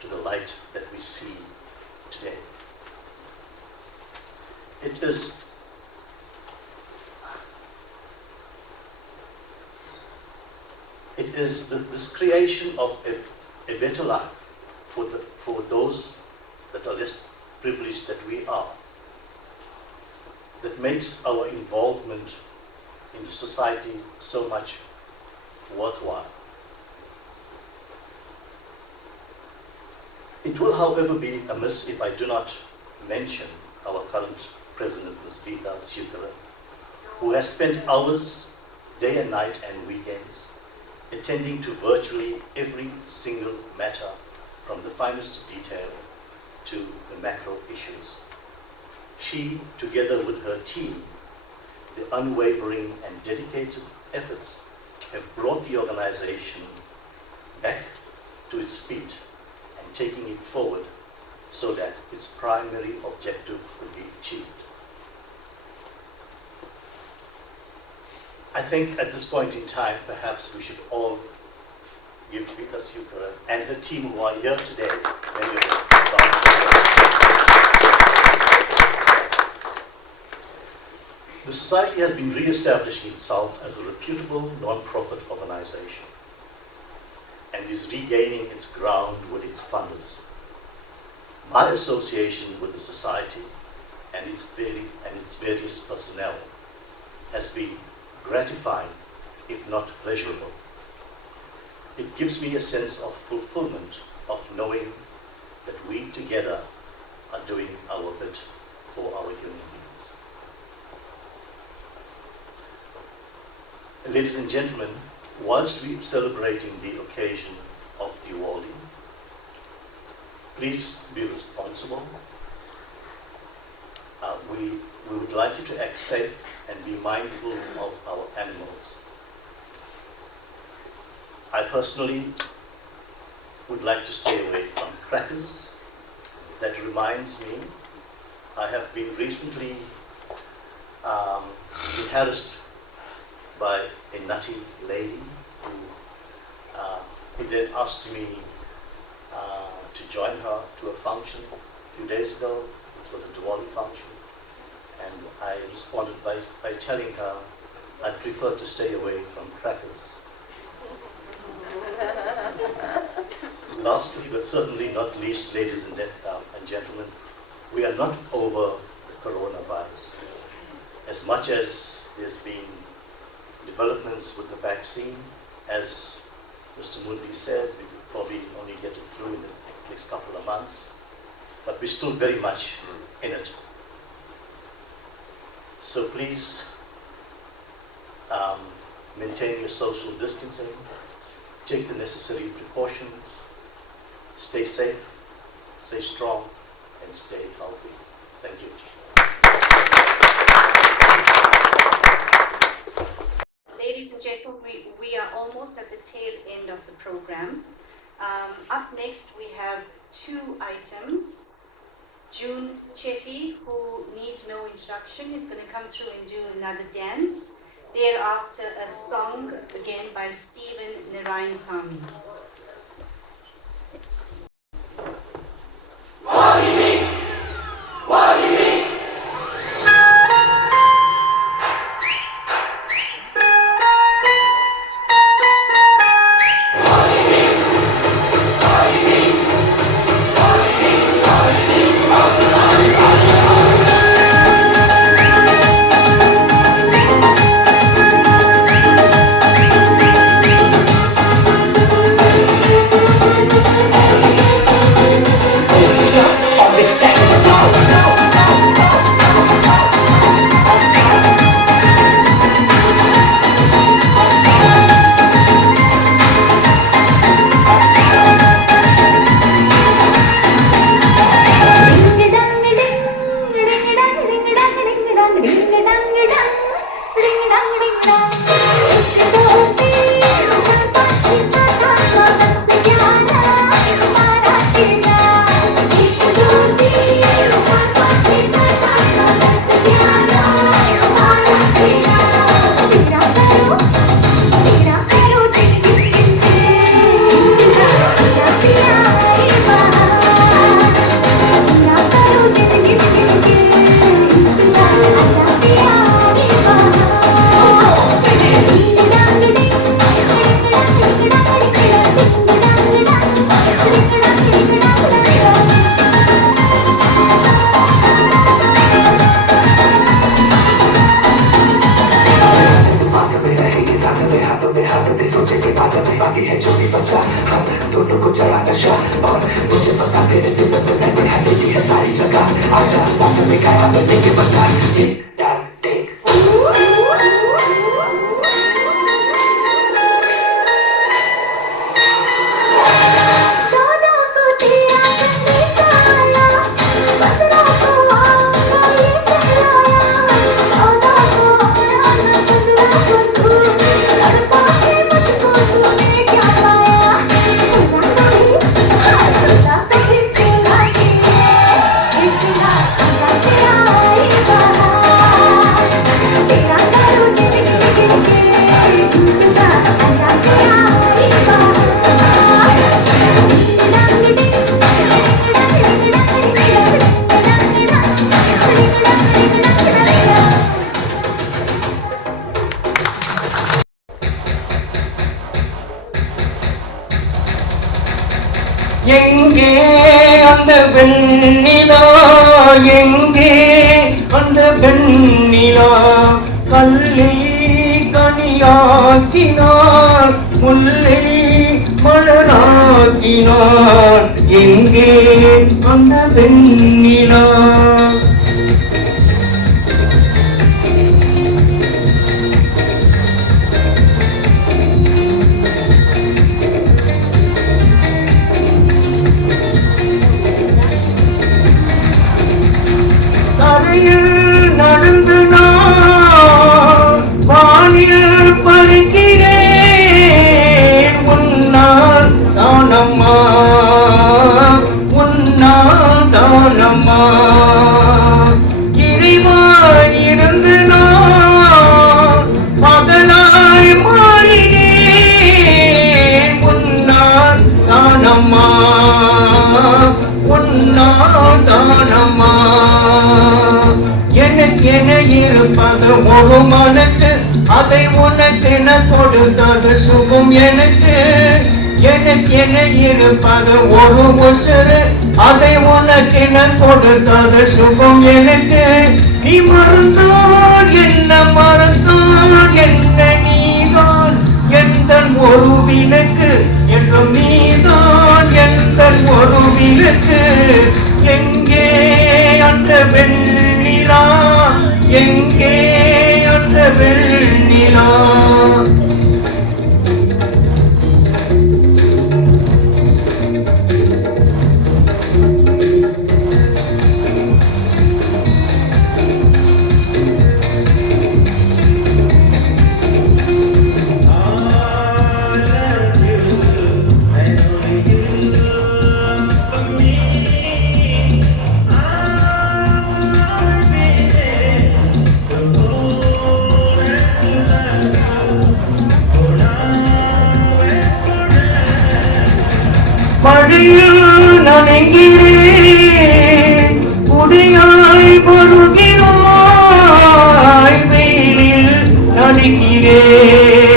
to the light that we see today. It is this creation of a better life for those that are less privileged that we are that makes our involvement in the society so much worthwhile. It will, however, be amiss if I do not mention our current President, Ms. Vita Sukara, who has spent hours, day and night and weekends, attending to virtually every single matter from the finest detail to the macro issues. She, together with her team, the unwavering and dedicated efforts have brought the organization back to its feet and taking it forward so that its primary objective will be achieved. I think at this point in time, perhaps we should all give Vita Sukara and her team who are here today many of them. The society has been re-establishing itself as a reputable non-profit organization and is regaining its ground with its funders. My association with the society and its various personnel has been gratifying, if not pleasurable. It gives me a sense of fulfillment of knowing that we together are doing our bit for our human beings. Ladies and gentlemen, whilst we are celebrating the occasion of Diwali, please be responsible. We would like you to act safe and be mindful of our animals. I personally would like to stay away from crackers. That reminds me, I have been recently been harassed by a nutty lady who then asked me to join her to a function a few days ago. It was a Diwali function, and I responded by telling her I prefer to stay away from crackers. Lastly, but certainly not least, ladies and gentlemen, we are not over the coronavirus. As much as there's been developments with the vaccine, as Mr. Mundi said, we will probably only get it through in the next couple of months, but we're still very much in it. So please maintain your social distancing, take the necessary precautions, stay safe, stay strong, and stay healthy. Thank you. Ladies and gentlemen, we are almost at the tail end of the program. Up next, we have two items. June Chetty, who needs no introduction, is going to come through and do another dance. Thereafter, a song again by Stephen Narayan Sami. எங்கே அந்த வெண்ணிலா எங்கே அந்த வெண்ணிலா கல்லை கனியாக்கினார் முல்லை மலராக்கினார் எங்கே அந்த வெண்ணிலா கரையில் நடந்து நான் இருப்பது ஒரு மனசு, அதை உனக்கென கொடுத்தது சுகம் எனக்கு. எனக்கென இருப்பது ஒரு உசுறு, அதை உனக்கென கொடுத்தது சுகம் எனக்கு. நீ மறந்தால் என்ன, மறந்தால் என்ன, நீதான் எந்தன் ஒரு விளக்கு என்றும், நீதான் எந்தன் ஒரு விளக்கு. எங்கே அந்த வெண்ணிலா, எங்கே அந்த வெண்ணிலா? மழையில் நனைகிறேன், குடியாய் வருகிறாய். வெயிலில் நனைகிறேன்,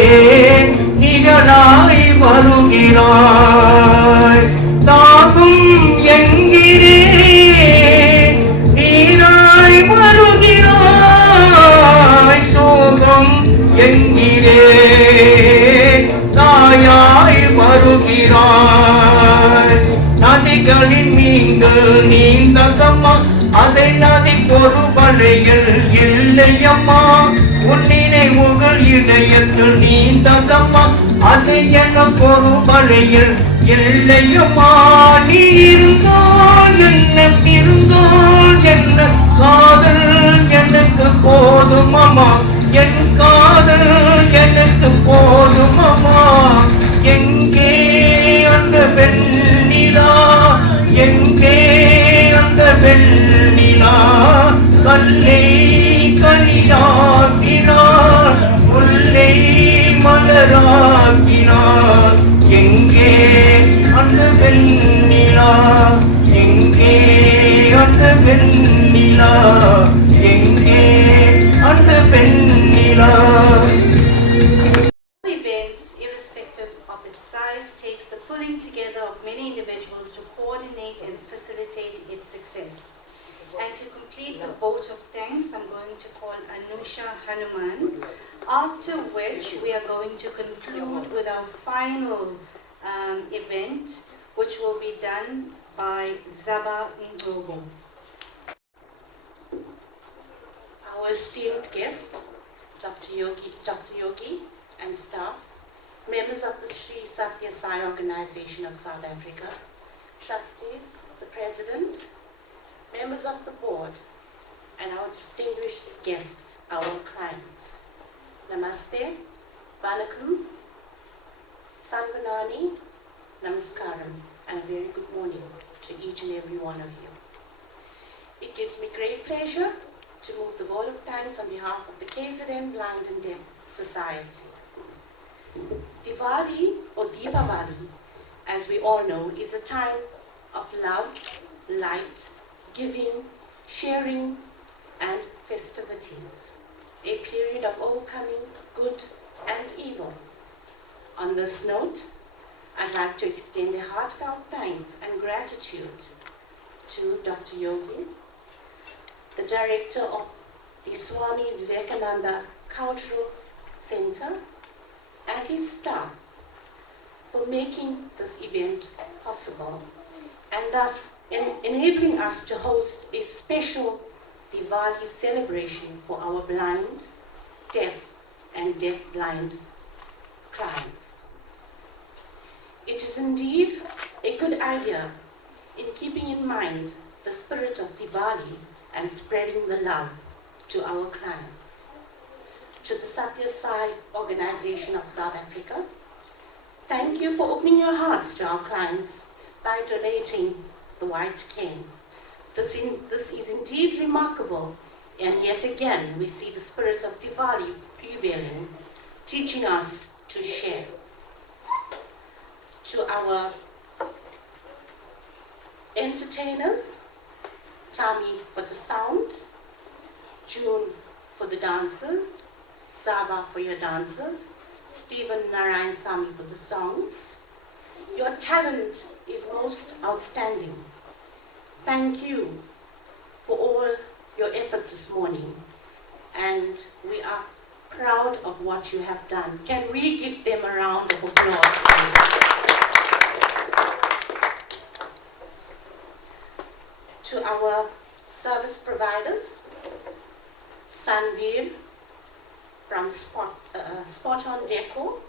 நிழலாய் வருகிறாய். தாகம் என்கிறேன், நீராய் வருகிறாய். சோகம் என்கிறேன், தாயாய் வருகிறாய். நதிகளின் மீன்கள் நீந்ததம்மா, அதை நதிக்கொரு வலையில் இல்லையம்மா. உன் நினைவுகள் இதயத்தில் நீந்ததம்மா, அது எனக்கொரு வலையில் இல்லையம்மா. நீ இருந்தால் என்ன, இருந்தால் என்ன, காதல் எனக்கு போதுமம்மா. என் காதல் எனக்கு போதுமம்மா. எங்கே அந்த வெண்ணிலா, எங்கே அந்த வெண்ணிலா? கல்லை கனியாக்கினார், முல்லை மலராக்கினார். எங்கே அந்த வெண்ணிலா, எங்கே அந்த வெண்ணிலா, எங்கே அந்த வெண்ணிலா? Events, irrespective of its size, takes the pulling together of many individuals to coordinate and facilitate its success. And to complete the vote of thanks, I'm going to call Anusha Hanuman, after which we are going to conclude with our final event, which will be done by Zaba Ngobo. Our esteemed guest, Dr. Yogi and staff, members of the Sri Satya Sai Organization of South Africa, trustees, the president, members of the board, and our distinguished guests, our clients. Namaste, Vanakkam, Sanvanani, Namaskaram, and a very good morning to each and every one of you. It gives me great pleasure to move the vote of thanks on behalf of the KZN Blind and Deaf Society. Diwali, or Deepavali, as we all know, is a time of love, light, giving, sharing, and festivities. A period of overcoming good and evil. On this note, I'd like to extend a heartfelt thanks and gratitude to Dr. Yogi, the director of the Swami Vivekananda Cultural Center, and his staff for making this event possible, and thus enabling us to host a special Diwali celebration for our blind, deaf, and deaf-blind clients. It is indeed a good idea, in keeping in mind the spirit of Diwali and spreading the love to our clients. To the Satya Sai Organization of South Africa, thank you for opening your hearts to our clients by donating the white canes. This is indeed remarkable, and yet again we see the spirit of Diwali prevailing, teaching us to share. To our entertainers, Tommy for the sound, June for the dancers, Saba for your dancers, Stephen Narayan Sami for the songs. Your talent is most outstanding. Thank you for all your efforts this morning, and we are proud of what you have done. Can we give them a round of applause, please? To our service providers, Sanveer from Spot On Deco,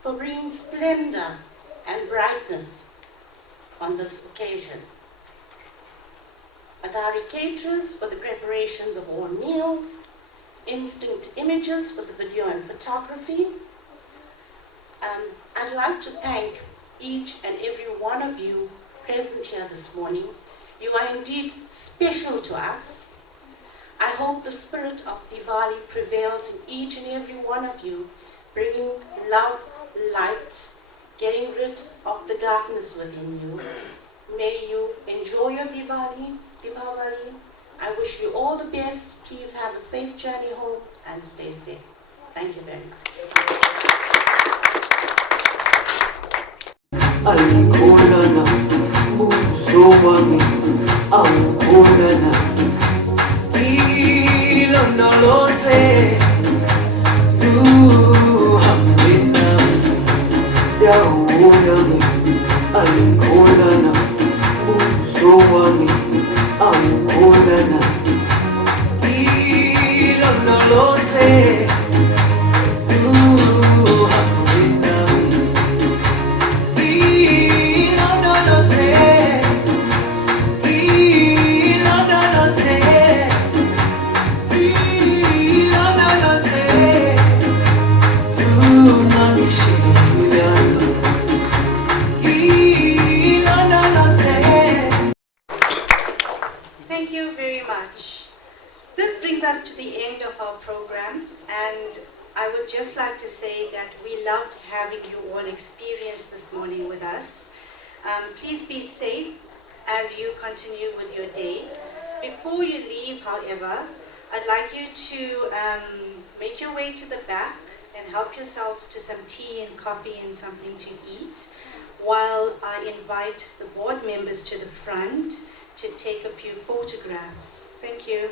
for bringing splendor and brightness on this occasion. Adari Caterers for the preparations of all meals, Instinct Images for the video and photography. I'd like to thank each and every one of you present here this morning. You are indeed special to us. I hope the spirit of Diwali prevails in each and every one of you, bringing love, light, getting rid of the darkness within you. May you enjoy your Diwali. I wish you all the best. Please have a safe journey home and stay safe. Thank you very much. Alkolana, Muzowami, Alkolana, Ilona Lose, Zuhamina, Dawami, Alkolana, Muzowami, Alkolana, Ilona Lose, Thank you very much. This brings us to the end of our program, and I would just like to say that we loved having you all experience this morning with us. Please be safe as you continue with your day. Before you leave, however, I'd like you to make your way to the back and help yourselves to some tea and coffee and something to eat, while I invite the board members to the front to take a few photographs. Thank you.